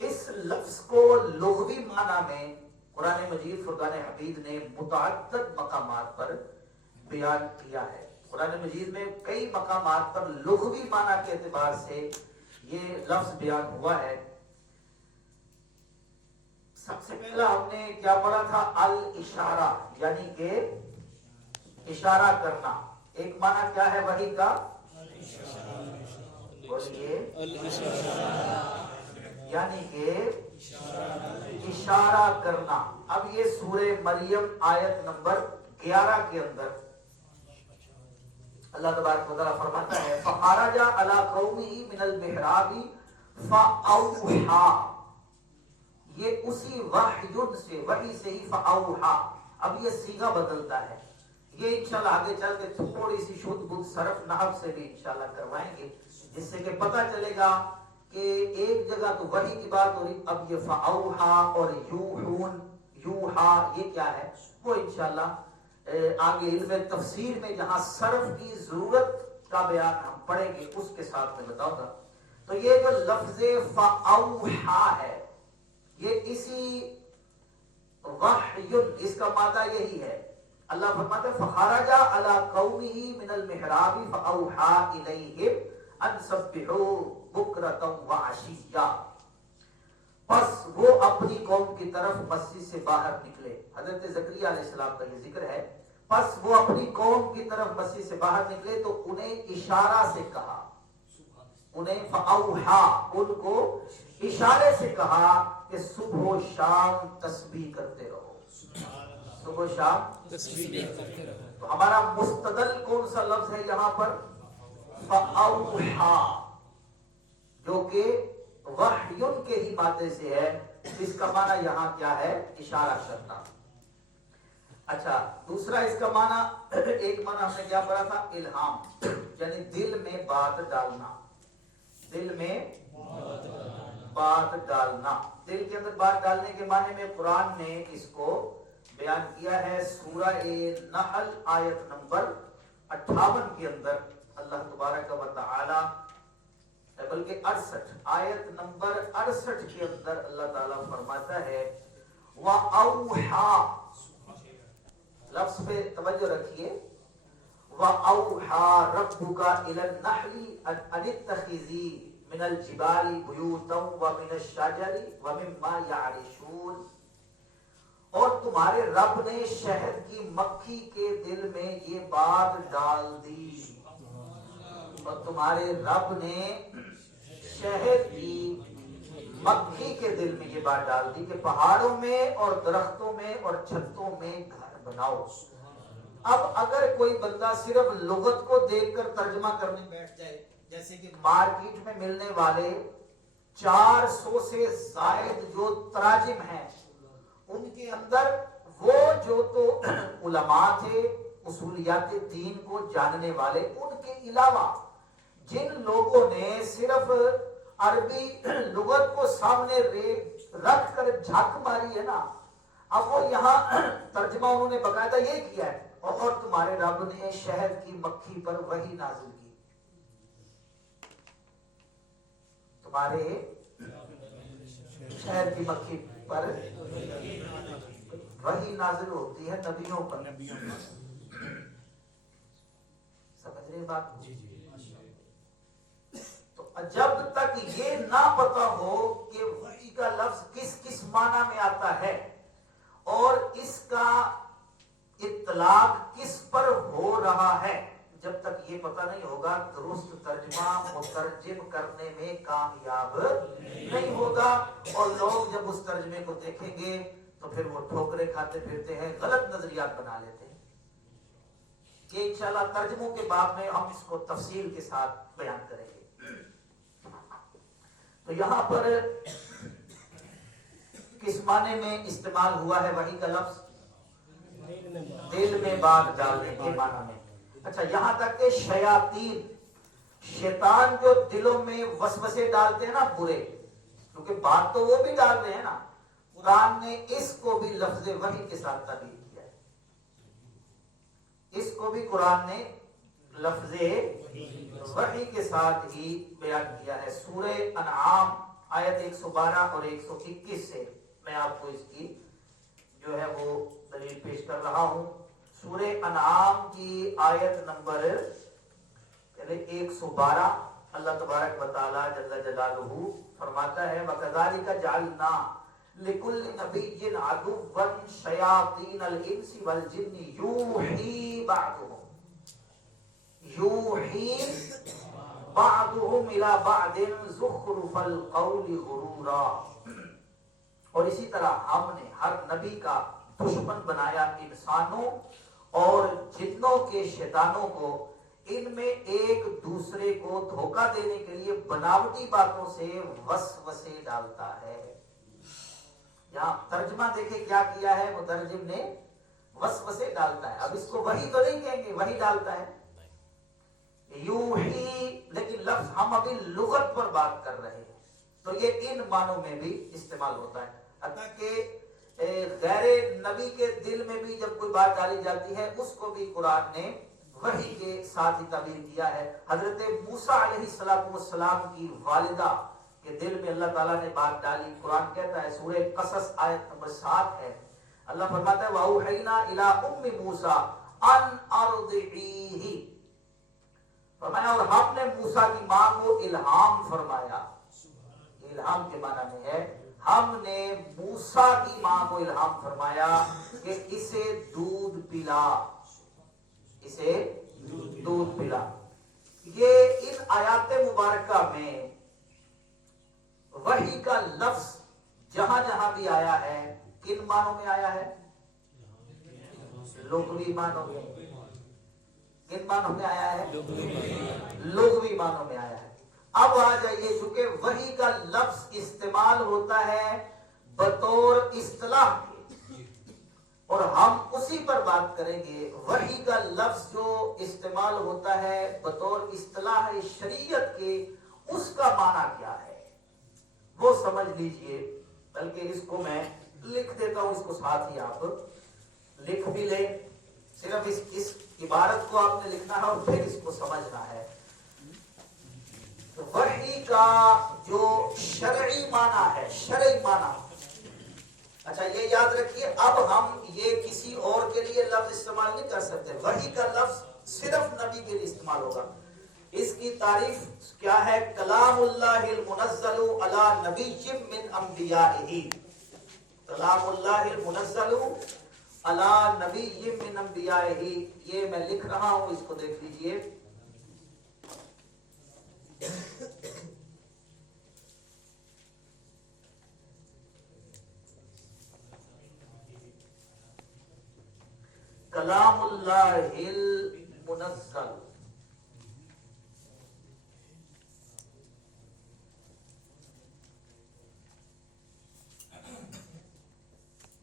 اس لفظ کو لغوی معنی میں قرآن مجید فرقان حمید نے متعدد مقامات پر بیان کیا ہے. قرآن مجید میں کئی مقامات پر لغوی معنی کے اعتبار سے یہ لفظ بیان ہوا ہے. سب سے پہلا ہم نے کیا پڑھا تھا؟ الاشارہ, یعنی کہ اشارہ کرنا. ایک معنی کیا ہے وحی کا؟ بولیے, یعنی کہ اشارہ کرنا. اب یہ سورہ مریم آیت نمبر 11 کے اندر اللہ تبارک و تعالیٰ فرماتا ہے فَخَرَجَ عَلَىٰ قَوْمِهِ مِنَ الْمِحْرَابِ فَأَوْحَىٰ, یہ اسی وحی سے, وحی سے ہی فَأَوْحَىٰ. اب یہ صیغہ بدلتا ہے, یہ انشاءاللہ آگے چل کے تھوڑی سی شدھ بدھ صرف نحو سے بھی انشاءاللہ کروائیں گے, جس سے کہ پتہ چلے گا کہ ایک جگہ تو وحی کی بات ہو رہی, اب یہ فَأَوْحَىٰ اور یوحون, یوحا یہ کیا ہے وہ انشاءاللہ آگے علم تفسیر میں جہاں صرف کی ضرورت کا بیان ہم پڑھیں گے اس کے ساتھ میں بتاؤں گا. تو یہ جو لفظ فَأَوْحَىٰ ہے یہ اسی وحی, اس کا مادہ یہی ہے. اللہ فرماتا ہے فَخَرَجَ عَلَىٰ قَوْمِهِ مِنَ الْمِحْرَابِ فَأَوْحَىٰ إِلَيْهِمْ أَنْ سَبِّحُوا بُكْرَةً وَعَشِيًّا, پس وہ اپنی قوم کی طرف مسجد سے باہر نکلے. حضرت زکریا علیہ السلام کا یہ ذکر ہے. پس وہ اپنی قوم کی طرف مسجد سے باہر نکلے تو انہیں اشارہ سے کہا, انہیں فَأَوْحَىٰ, ان کو اشارے سے کہا کہ صبح و شام تسبیح کرتے رہو, صبح و شام تسبیح کرتے رہو. تو ہمارا مستدل کون سا لفظ ہے یہاں پر؟ فَأَوْحَىٰ, جو کہ وحیٌ کے ہی مادے سے ہے. اس کا معنی یہاں کیا ہے؟ اشارہ کرنا. اچھا, دوسرا اس کا معنی, ایک معنی ہم نے کیا پڑھا تھا؟ الہام, یعنی دل میں بات ڈالنا, دل میں بات ڈالنا. دل کے اندر بات ڈالنے کے معنی میں قرآن نے اس کو بیان کیا ہے سورہ نحل آیت نمبر 58 کے اندر. اللہ تبارک و تعالی, بلکہ 68 آیت نمبر 68 کے اندر اللہ تعالیٰ فرماتا ہے وَأَوْحَىٰ, لفظ پہ توجہ رکھیے, وَأَوْحَىٰ رَبُّكَ إِلَى النَّحْلِ أَنِ اتَّخِذِي مِنَ الْجِبَالِ بُيُوتًا وَمِنَ الشَّجَرِ وَمِمَّا يَعْرِشُونَ, اور تمہارے رب نے شہد کی مکھی کے دل میں یہ بات ڈال دی, اور تمہارے رب نے شہد کی مکھی کے دل میں یہ بات ڈال دی کہ پہاڑوں میں اور درختوں میں اور چھتوں میں گھر بناؤ. اب اگر کوئی بندہ صرف لغت کو دیکھ کر ترجمہ کرنے بیٹھ جائے, جیسے کہ مارکیٹ میں ملنے والے 400 سے زائد جو تراجم ہیں ان کے اندر وہ جو تو علماء تھے, اصولیات دین کو جاننے والے, ان کے علاوہ جن لوگوں نے صرف عربی لغت کو سامنے رکھ کر جھک ماری ہے نا، اب وہ یہاں ترجمہ انہوں نے باقاعدہ یہ کیا ہے، اور تمہارے رب نے شہد کی مکھی پر وحی نازل کی. تمہارے شہد کی مکھی پر وحی نازل ہوتی ہے نبیوں پر. سمجھ رہے بات؟ تو جب تک یہ نہ پتا ہو کہ وحی کا لفظ کس کس معنی میں آتا ہے اور اس کا اطلاق کس پر ہو رہا ہے، جب تک یہ پتہ نہیں ہوگا درست ترجمہ مترجم کرنے میں کامیاب نہیں ہوگا. اور لوگ جب اس ترجمے کو دیکھیں گے تو پھر وہ ٹھوکریں کھاتے پھرتے ہیں، غلط نظریات بنا لیتے ہیں. کہ انشاءاللہ ترجموں کے باب میں ہم اس کو تفصیل کے ساتھ بیان کریں گے. تو یہاں پر کس معنی میں استعمال ہوا ہے وحی کا لفظ؟ دل میں بات ڈالنے کے معنی میں. اچھا، یہاں تک کہ شیاطین، شیطان جو دلوں میں وسوسے ڈالتے ہیں نا برے، کیونکہ بات تو وہ بھی ڈال رہے ہیں نا، قرآن نے اس کو بھی لفظ وحی کے ساتھ تعبیر کیا ہے. اس کو بھی قرآن نے لفظ وحی کے ساتھ ہی بیان کیا ہے. سورہ انعام آیت 112 اور 121 سے میں آپ کو اس کی جو ہے وہ دلیل پیش کر رہا ہوں. سورہ انعام کی آیت نمبر 112 اللہ تبارک و تعالی جل جلالہ فرماتا ہے وَكَذَلِكَ جَعَلْنَا لِكُلِّ نَبِيٍّ عَدُوًّا شَيَاطِينَ الْإِنسِ وَالْجِنِّ يُوحِي بَعْضُهُمْ إِلَى بَعْضٍ زُخْرُفَ الْقَوْلِ غُرُورًا. اور اسی طرح ہم نے ہر نبی کا دشمن بنایا انسانوں اور جنوں کے شیطانوں کو، ان میں ایک دوسرے کو دھوکہ دینے کے لیے بناوٹی باتوں سے وسوسے ڈالتا ہے. یہاں ترجمہ دیکھیں کیا کیا ہے مترجم نے، وسوسے ڈالتا ہے. اب اس کو وحی تو نہیں کہیں گے، وحی ڈالتا ہے یوحی، لیکن لفظ ہم ابھی لغت پر بات کر رہے ہیں تو یہ ان معنوں میں بھی استعمال ہوتا ہے. حتیٰ کہ غیر نبی کے دل میں بھی جب کوئی بات ڈالی جاتی ہے اس کو بھی قرآن نے وحی کے ساتھ ہی تعبیر کیا ہے. حضرت موسیٰ علیہ السلام کی والدہ کے دل میں اللہ تعالیٰ نے بات ڈالی. قرآن کہتا ہے سورہ قصص آیت نمبر 7 ہے، اللہ فرماتا ہے وَأَوْحَيْنَا إِلَىٰ أُمِّ مُوسَىٰ أَنْ أَرْضِعِيهِ، فرمایا اور ہم نے موسیٰ کی ماں کو الہام فرمایا. الہام کے معنی میں ہے ہم نے موسیٰ کی ماں کو الہام فرمایا کہ اسے دودھ پلا، اسے دودھ پلا. یہ ان آیات مبارکہ میں وحی کا لفظ جہاں جہاں بھی آیا ہے کن معنوں میں آیا ہے؟ لغوی معنوں میں. کن معنوں میں آیا ہے؟ لغوی معنوں میں آیا ہے. اب آ جائیے، چونکہ وحی کا لفظ استعمال ہوتا ہے بطور اصطلاح کے اور ہم اسی پر بات کریں گے. وحی کا لفظ جو استعمال ہوتا ہے بطور اصطلاح شریعت کے، اس کا معنی کیا ہے وہ سمجھ لیجئے. بلکہ اس کو میں لکھ دیتا ہوں، اس کو ساتھ ہی آپ لکھ بھی لیں. صرف اس عبارت کو آپ نے لکھنا ہے اور پھر اس کو سمجھنا ہے. وحی کا جو شرعی معنی ہے، شرعی معنی، اچھا یہ یاد رکھیے، اب ہم یہ کسی اور کے لیے لفظ استعمال نہیں کر سکتے. وحی کا لفظ صرف نبی کے لیے استعمال ہوگا. اس کی تعریف کیا ہے؟ کلام اللہ المنزل علی نبی من انبیائہ. کلام اللہ المنزل علی نبی من انبیائہ، یہ میں لکھ رہا ہوں، اس کو دیکھ لیجئے. کلام اللہ المنزل،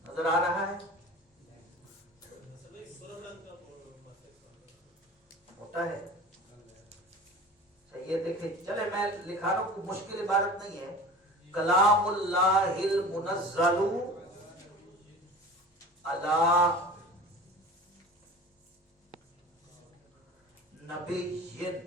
نظر آ رہا ہے؟ موٹا ہے. یہ دیکھیں چلے میں لکھا رہا ہوں کوئی مشکل عبارت نہیں ہے. کلام اللہ المنزل علی نبی من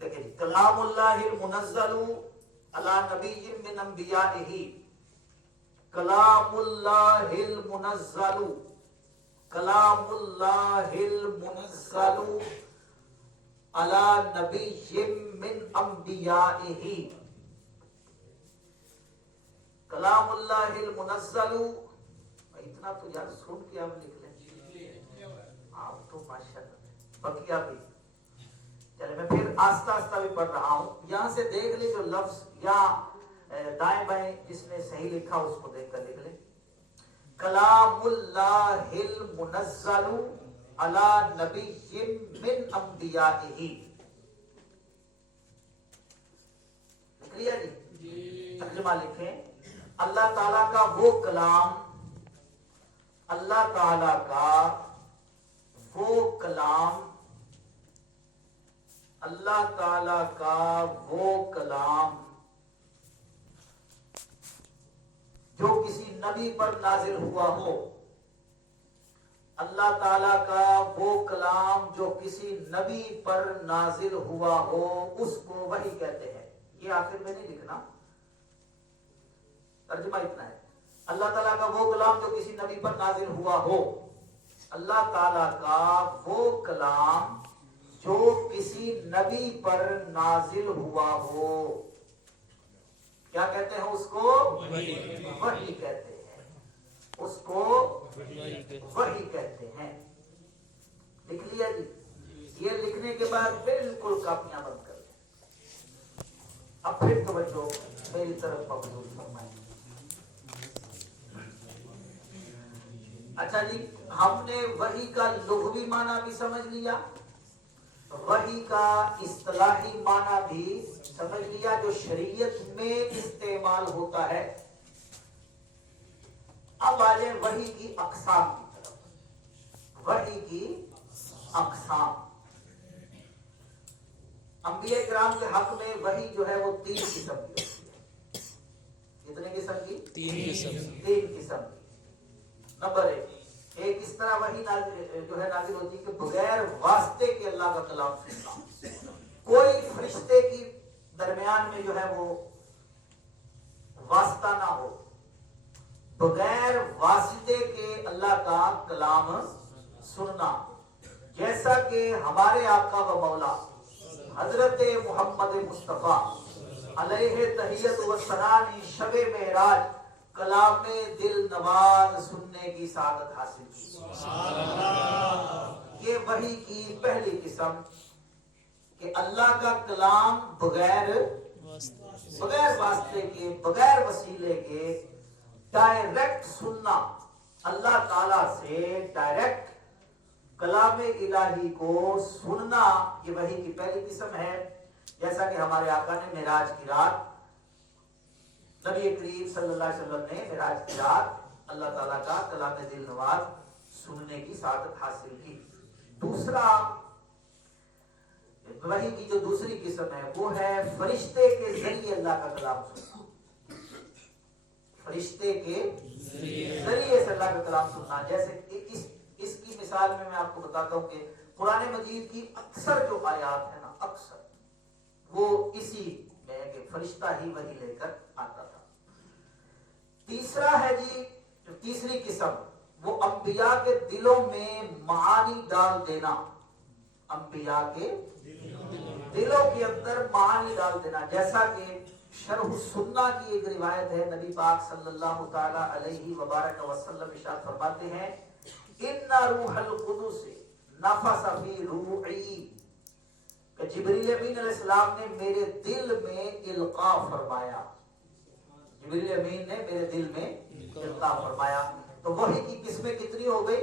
دیکھیں کلام اللہ المنزل علی نبی من انبیائہ. کلام اللہ المنزل، کلام اللہ المنزل علی نبی من انبیائہ. کلام اللہ المنزل، اتنا تو یار سن کے آپ لکھ لیں. آپ تو ماشاءاللہ بقیہ بھی. چلے میں پھر آہستہ آہستہ بھی پڑھ رہا ہوں. یہاں سے دیکھ لیں جو لفظ یا دائیں بائیں جس نے صحیح لکھا اس کو دیکھ کر لکھ لیں. کلام اللہ المنزل علی نبی من انبیائہ. لکھ لیا جی؟ ترجمہ لکھیں. اللہ تعالیٰ کا وہ کلام، اللہ تعالیٰ کا وہ کلام، اللہ تعالیٰ کا وہ کلام جو کسی نبی پر نازل ہوا ہو. اللہ تعالیٰ کا وہ کلام جو کسی نبی پر نازل ہوا ہو اس کو وحی کہتے ہیں. یہ آخر میں نہیں لکھنا، ترجمہ اتنا ہے. اللہ تعالیٰ کا وہ کلام جو کسی نبی پر نازل ہوا ہو. اللہ تعالیٰ کا وہ کلام جو کسی نبی پر نازل ہوا ہو. کیا کہتے ہیں اس کو؟ وحی کہتے ہیں. اس کو وحی کہتے ہیں. لکھ لیا جی؟ یہ لکھنے کے بعد بالکل کاپیاں بند کر دیں. اب پھر توجہ میری طرف مبذول فرمائیں. اچھا جی، ہم نے وحی کا لغوی معنی بھی سمجھ لیا، وحی کا اصطلاحی معنی بھی سمجھ لیا جو شریعت میں استعمال ہوتا ہے. اب آ جائیں وحی کی اقسام کی طرف. وحی کی اقسام. انبیاء کرام کے حق میں وحی جو ہے وہ 3 قسم کی ہوتی ہے. کتنے قسم کی؟ 3 قسم کی. نمبر 1 اس طرح وحی جو ہے نازل ہوتی ہے کہ بغیر واسطے کے اللہ کا کلام سننا. کوئی فرشتے کی درمیان میں جو ہے وہ واسطہ نہ ہو. بغیر واسطے کے اللہ کا کلام سننا. جیسا کہ ہمارے آقا و مولا حضرت محمد مصطفیٰ علیہ تحیت و ثنا شب معراج کلام دل نواز سننے کی سعادت حاصل کی. یہ وحی کی پہلی قسم کہ اللہ کا کلام بغیر واسطے کے، بغیر وسیلے کے ڈائریکٹ سننا. اللہ تعالیٰ سے ڈائریکٹ کلام الہی کو سننا، یہ وحی کی پہلی قسم ہے. جیسا کہ ہمارے آقا نے معراج کی رات، نبی کریم صلی اللہ علیہ وسلم نے معراج کی رات اللہ تعالیٰ کا کلام دل نواز سننے کی سعادت حاصل کی. دوسرا وحی کی جو دوسری قسم ہے وہ ہے فرشتے کے ذریعے اللہ کا کلام سننا. فرشتے کے ذریعے سے اللہ کا کلام سننا. جیسے اس کی مثال میں آپ کو بتاتا ہوں کہ قرآن مجید کی اکثر جو آیات ہیں نا، اکثر وہ اسی میں کہ فرشتہ ہی وحی لے کر آتا تھا. تیسرا ہے جی، جو تیسری قسم وہ انبیاء کے دلوں میں معانی ڈال دینا. انبیاء کے دلوں کے اندر معانی ڈال دینا. جیسا کہ شرح السنہ کی ایک روایت ہے، نبی پاک صلی اللہ تعالی علیہ وبارک وسلم ارشاد فرماتے ہیں ان روح القدس نفث فی روحی، کہ جبریل امین علیہ السلام نے میرے دل میں القاء فرمایا. جبریل امین نے میرے دل میں القاء فرمایا. تو وحی کی قسمیں کتنی ہو گئی؟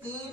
3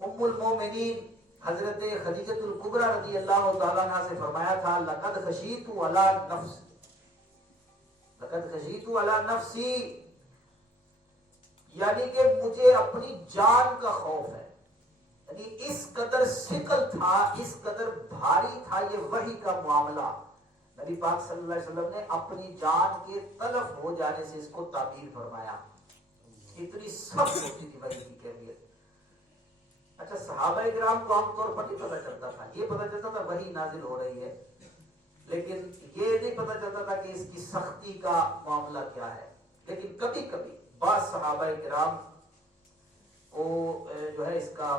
ام المومنین حضرت خدیجۃ الکبریٰ رضی اللہ تعالیٰ عنہ سے فرمایا تھا لقد خشیت علی نفس، لقد خشیت علی نفسی، یعنی کہ مجھے اپنی جان کا خوف ہے. یعنی اس قدر ثقل تھا، اس قدر بھاری تھا یہ وحی کا معاملہ. نبی پاک صلی اللہ علیہ وسلم نے اپنی جان کے تلف ہو جانے سے اس کو تعبیر فرمایا. اتنی سخت ہوتی تھی وحی کی کیفیت. اچھا صحابہ کرام کو عام طور پر نہیں پتہ چلتا تھا، یہ پتہ چلتا تھا وحی نازل ہو رہی ہے، لیکن یہ نہیں پتہ چلتا تھا کہ اس کی سختی کا معاملہ کیا ہے. لیکن کبھی کبھی بعض صحابہ کرام کو جو ہے اس کا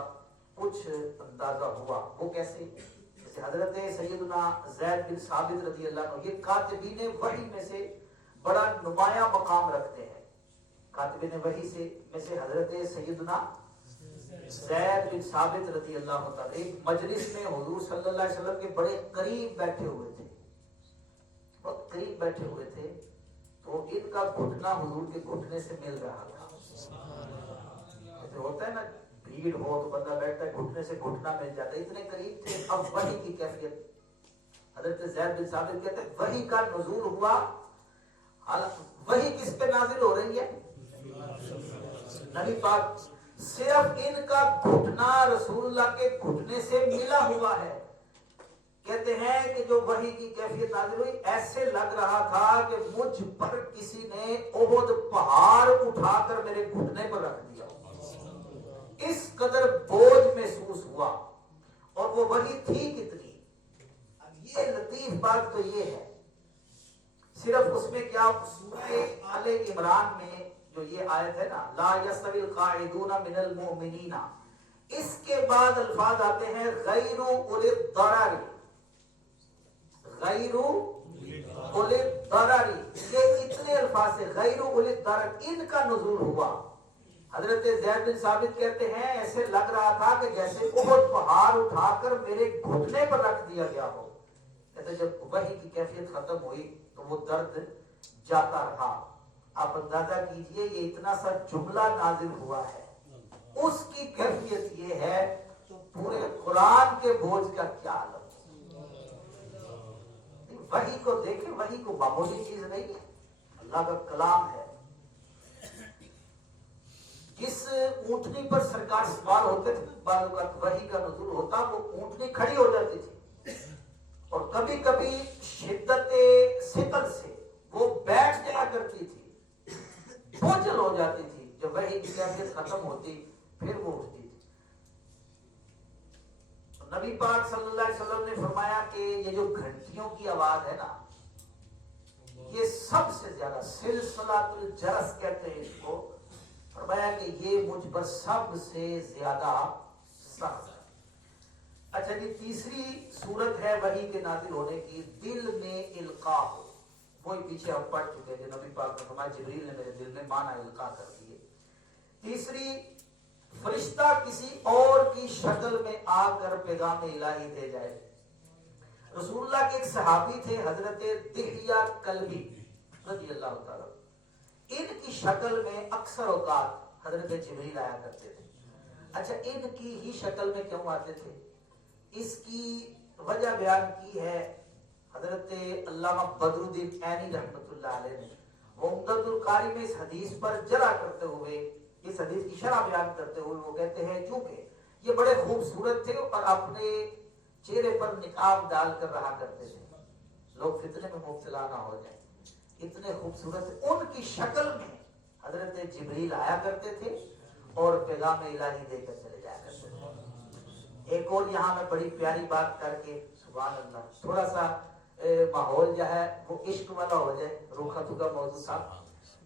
کچھ اندازہ ہوا. وہ کیسے؟ جیسے حضرت سیدنا زید بن ثابت رضی اللہ عنہ، یہ کاتبین وحی میں سے بڑا نمایاں مقام رکھتے ہیں. کاتبین وحی سے میں سے حضرت سیدنا زید بن ثابت رضی اللہ تعالیٰ ایک مجلس میں حضور صلی اللہ علیہ وسلم کے بڑے قریب بیٹھے ہوئے تھے، بہت قریب بیٹھے ہوئے تھے، تو ان کا گھٹنا حضور کے گھٹنے سے مل رہا تھا. جیسے ہوتا ہے نا بھیڑ ہو تو بندہ بیٹھتا ہے گھٹنے سے گھٹنا مل جاتا ہے، اتنے قریب تھے. اب وحی کی کیفیت، حضرت زید بن ثابت کہتے ہیں وحی کا نزول ہوا. وحی کس پہ نازل ہو رہی ہے؟ نبی پاک. صرف ان کا گھٹنا رسول اللہ کے گھٹنے سے ملا ہوا ہے. کہتے ہیں کہ جو وحی کی کیفیت نازل ہوئی ایسے لگ رہا تھا کہ مجھ پر کسی نے احد پہاڑ اٹھا کر میرے گھٹنے پر رکھ دیا. اس قدر بوجھ محسوس ہوا. اور وہ وحی تھی کتنی. اب یہ لطیف بات تو یہ ہے، صرف اس میں کیا سورہ آل عمران میں جو یہ آیت ہے نا لا یستوی القاعدون من المؤمنین، اس کے بعد الفاظ آتے ہیں غیر اولی الضرر، غیر اولی الضرر. یہ اتنے الفاظ سے غیر اولی الضرر ان کا نزول ہوا. حضرت زید بن ثابت کہتے ہیں ایسے لگ رہا تھا کہ جیسے احد پہاڑ اٹھا کر میرے گھٹنے پر رکھ دیا گیا ہو. کہتے جب وحی کی کیفیت ختم ہوئی تو وہ درد جاتا رہا. آپ اندازہ کیجئے یہ اتنا سا جملہ نازل ہوا ہے، اس کی کیفیت یہ ہے تو پورے قرآن کے بوجھ کا کیا عالم. وحی کو دیکھیں، وحی کو معمولی چیز نہیں ہے، اللہ کا کلام ہے. جس اونٹنی پر سرکار سوار ہوتے تھے بعض اوقات وحی کا نزول ہوتا، وہ اونٹنی کھڑی ہو جاتی تھی اور کبھی کبھی شدت ثقل سے وہ بیٹھ جایا کرتی تھی، بوجھل ہو جاتی تھی. جب وحی کی کیفیت ختم ہوتی پھر وہ اٹھتی تھی. نبی پاک صلی اللہ علیہ وسلم نے فرمایا کہ یہ جو گھنٹیوں کی آواز ہے نا، یہ سب سے زیادہ سلسلۃ الجرس کہتے ہیں اس کو. فرمایا کہ یہ مجھ پر سب سے زیادہ سخت ہے. اچھا جی، تیسری صورت ہے وحی کے نازل ہونے کی، دل میں القاء ہو. وہی پیچھے ہم پڑھ چکے تھے، نبی پاک نے فرمایا جبریل نے میرے دل میں معنی القاء کر دیے. تیسری، فرشتہ کسی اور کی شکل میں آ کر پیغام الہی دے جائے. رسول اللہ کے ایک صحابی تھے حضرت دحیہ کلبی رضی اللہ تعالیٰ، ان کی شکل میں اکثر اوقات حضرت جبریل آیا کرتے تھے. اچھا ان کی ہی شکل میں کیوں آتے تھے؟ اس کی وجہ بیان کی ہے حضرت علامہ بدر الدین عینی رحمۃ اللہ علیہ نے. وہ عمدۃ القاری میں اس حدیث پر جرح کرتے ہوئے، اس حدیث کی شرح بیان کرتے ہوئے وہ کہتے ہیں چونکہ یہ بڑے خوبصورت تھے اور اپنے چہرے پر نقاب ڈال کر رہا کرتے تھے، لوگ فتنے میں مبتلا نہ ہو جائیں، اتنے خوبصورت. ان کی شکل میں حضرت جبریل آیا کرتے تھے اور پیغام الہی دے کر چلے جایا کرتے تھے. ایک اور یہاں میں بڑی پیاری بات کر کے سبحان اللہ تھوڑا سا ماحول جو ہے وہ عشق والا ہو جائے. روکھا تھوکا موضوع تھا.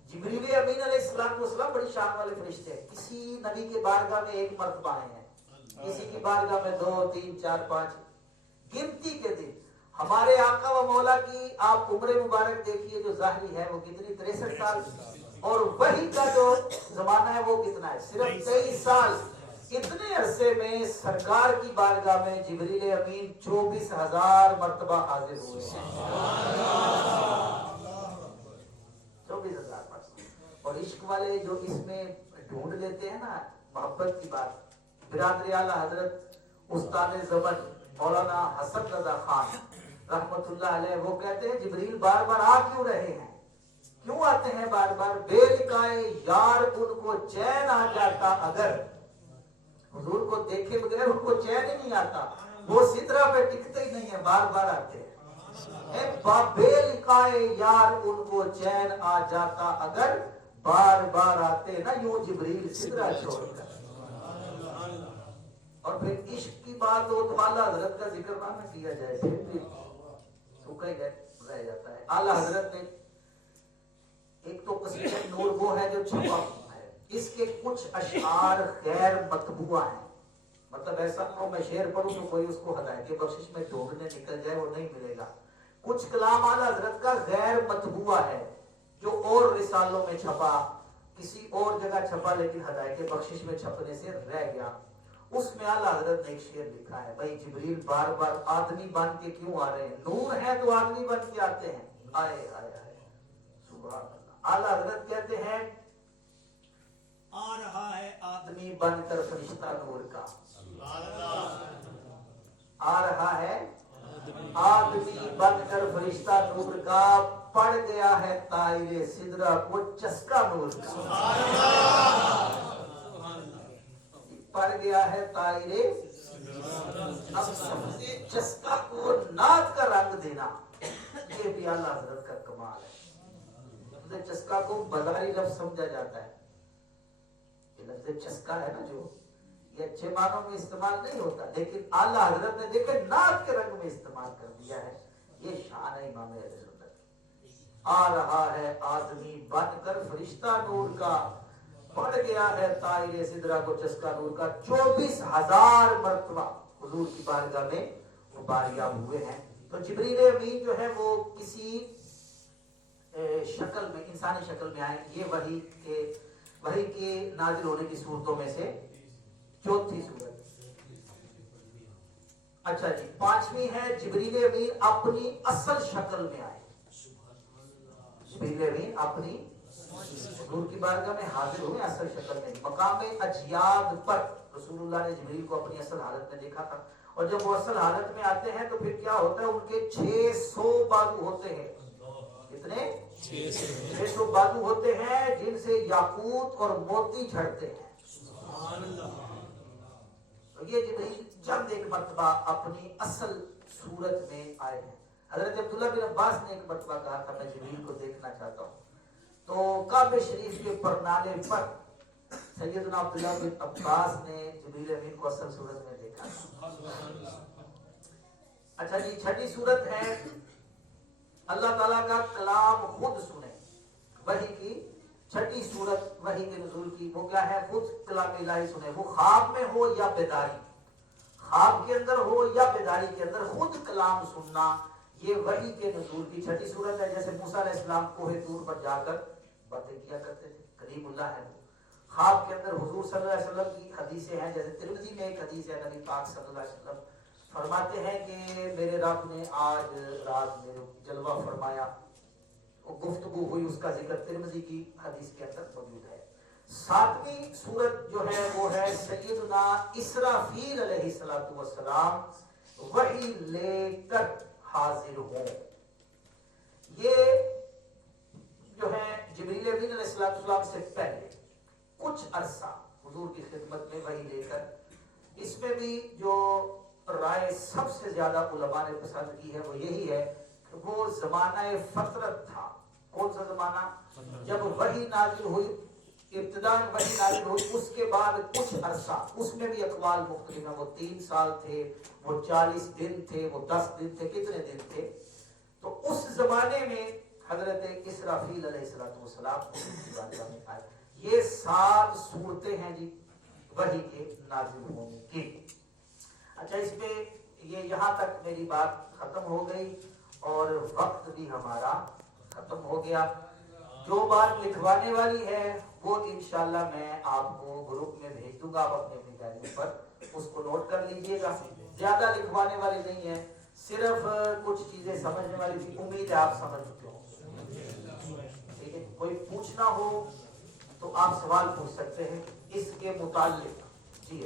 جبریل امین علیہ السلام بڑی شان والے فرشتے ہیں. کسی نبی کے بارگاہ میں ایک مرتبہ آئے ہیں، کسی کی بارگاہ میں 2 3 4 5 گنتی کے دن. ہمارے آقا و مولا کی آپ عمر مبارک دیکھیے جو ظاہری ہے وہ کتنی 63 سال، اور وحی کا جو زمانہ ہے وہ کتنا ہے صرف 23 سال. اتنے عرصے میں سرکار کی بارگاہ میں جبریل امین 24,000 مرتبہ حاضر ہوئے ہیں. 24,000 مرتبہ. اور عشق والے جو اس میں ڈھونڈ لیتے ہیں نا محبت کی بات، برادری اعلیٰ حضرت استاد زمن مولانا حسن رضا خان رحمت اللہ علیہ وہ کہتے ہیں جبریل بار بار آ کیوں رہے ہیں، کیوں آتے ہیں بار بار؟ بے لکائے یار ان کو چین آ جاتا اگر، حضور کو دیکھے بغیر ان کو چین ہی نہیں آتا، وہ سدرا پہ ٹکتے ہی نہیں ہے، بار بار آتے ہیں۔ بے لکائے یار ان کو چین آ جاتا اگر، بار بار آتے نا یوں جبریل سدرا چھوڑ کر۔ اور پھر عشق کی بات ہو تو اعلیٰ حضرت کا ذکر نہ کیا جائے پھر بھی سوکھا ہی رہ جاتا ہے۔ اعلیٰ حضرت نے ایک تو قصیدہ نور وہ ہے جو چھپا ہوا ہے، اس کے کچھ اشعار غیر مطبوع ہیں، مطلب ایسا نہ ہو میں شعر پڑھوں تو کوئی اس کو ہدایت بخشش میں ڈھونڈنے نکل جائے، وہ نہیں ملے گا۔ کچھ کلام اعلیٰ حضرت کا غیر مطبوع ہے جو اور رسالوں میں چھپا، کسی اور جگہ چھپا لیکن ہدایت بخشش میں چھپنے سے رہ گیا۔ اس میں اعلیٰ حضرت نے ایک شعر لکھا ہے، بھائی جبریل بار بار آدمی بن کے کیوں آ رہے ہیں؟ نور ہے تو آدمی بن کے آتے ہیں۔ آئے آئے آئے سبحان اللہ۔ اعلیٰ حضرت کہتے ہیں آ رہا ہے آدمی بن کر فرشتہ نور کا، آ رہا ہے آدمی بن کر فرشتہ نور کا، پڑ گیا ہے طائر سدرا کو چسکا نور کا، پڑ گیا ہے طائر اب سمجھے چسکا کو نات کا رنگ دینا، یہ بھی اعلیٰ حضرت کا کمال ہے۔ لفظ چسکا کو بازاری لفظ سمجھا جاتا ہے، یہ لفظ چسکا ہے نا جو یہ اچھے معنوں میں استعمال نہیں ہوتا، لیکن اعلیٰ حضرت نے دیکھے نات کے رنگ میں استعمال کر دیا ہے، یہ شان ہے امام اہل سنت۔ آ رہا ہے آدمی بن کر فرشتہ نور کا، پڑ گیا ہے طائر سدرا کو چسکا نور کا، 24,000 مرتبہ حضور کی بارگاہ میں وہ باریاب ہوئے ہیں۔ تو جبریل امین جو ہے وہ کسی شکل میں، انسانی شکل میں آئے، یہ وحی کے نازل ہونے کی صورتوں میں سے چوتھی صورت۔ اچھا جی، پانچویں ہے جبریل امین اپنی اصل شکل میں آئے، جبریل امین اپنی حضور کی بارگاہ میں حاضر ہوئے اصل شکل میں۔ مقام اجیاد پر رسول اللہ نے جبریل کو اپنی اصل حالت میں دیکھا تھا، اور جب وہ اصل حالت میں آتے ہیں تو پھر کیا ہوتا ہے، ان کے 600 بازو ہوتے ہیں۔ کتنے؟ 600 بازو ہوتے ہیں جن سے یاقوت اور موتی جھڑتے ہیں۔ تو یہ جبریل چند ایک مرتبہ اپنی اصل صورت میں آئے ہیں۔ حضرت عبداللہ بن عباس نے ایک مرتبہ کہا تھا میں جبریل کو دیکھنا چاہتا ہوں، تو کعبہ شریف کے پرنالے پر سیدنا عبداللہ بن عباس نے جبریل امین کو اصل صورت میں دیکھا تھا۔ اچھا جی، چھٹی صورت ہے اللہ تعالیٰ کا کلام خود سنے، وحی کی چھٹی صورت وحی کے نزول کی، وہ کیا ہے؟ خود کلام الہی سنے، وہ خواب میں ہو یا بیداری، خواب کے اندر ہو یا بیداری کے اندر خود کلام سننا، یہ وحی کے نزول کی چھٹی صورت ہے۔ جیسے موسیٰ علیہ السلام کوہ طور پر جا کر باتیں کیا کرتے تھے، کلیم اللہ ہے وہ، خواب کے اندر حضور صلی اللہ علیہ وسلم کی حدیثیں ہیں، جیسے ترمذی میں ایک حدیث ہے، نبی پاک صلی اللہ علیہ وسلم فرماتے ہیں کہ میرے رب نے آج رات میں جلوہ فرمایا، وہ گفتگو ہوئی، اس کا ذکر ترمذی کی حدیث کے اندر موجود ہے۔ ساتویں صورت جو ہے وہ ہے سیدنا اسرافیل علیہ السلام وحی لے کر حاضر ہوں۔ یہ جو ہے جبریل امین علیہ السلام سے پہلے کچھ عرصہ حضور کی خدمت میں وحی لے کر، اس میں بھی جو رائے سب سے زیادہ علماء نے پسند کی ہے وہ یہی ہے کہ وہ زمانہ فترت تھا۔ کون سا زمانہ؟ جب وحی نازل ہوئی، ابتداء وحی نازل ہوئی، اس کے بعد کچھ عرصہ، اس میں بھی اقوال مختلف ہیں، وہ 3 سال تھے، وہ 40 دن تھے، وہ 10 دن تھے، کتنے دن تھے؟ تو اس زمانے میں حضرت اسرافیل علیہ السلام میں آئے۔ یہ 7 صورتیں ہیں جی وحی کے نازل ہونے کی۔ اچھا، اس پہ یہ یہاں تک میری بات ختم ہو گئی اور وقت بھی ہمارا ختم ہو گیا۔ جو بات لکھوانے والی ہے وہ انشاءاللہ میں آپ کو گروپ میں بھیج دوں گا، آپ اپنے اپنی ڈائری پر اس کو نوٹ کر لیجئے گا۔ زیادہ لکھوانے والی نہیں ہے، صرف کچھ چیزیں سمجھنے والی تھی، امید ہے آپ سمجھ چکے ہو۔ ٹھیک ہے، کوئی پوچھنا ہو تو آپ سوال پوچھ سکتے ہیں اس کے متعلق۔ جی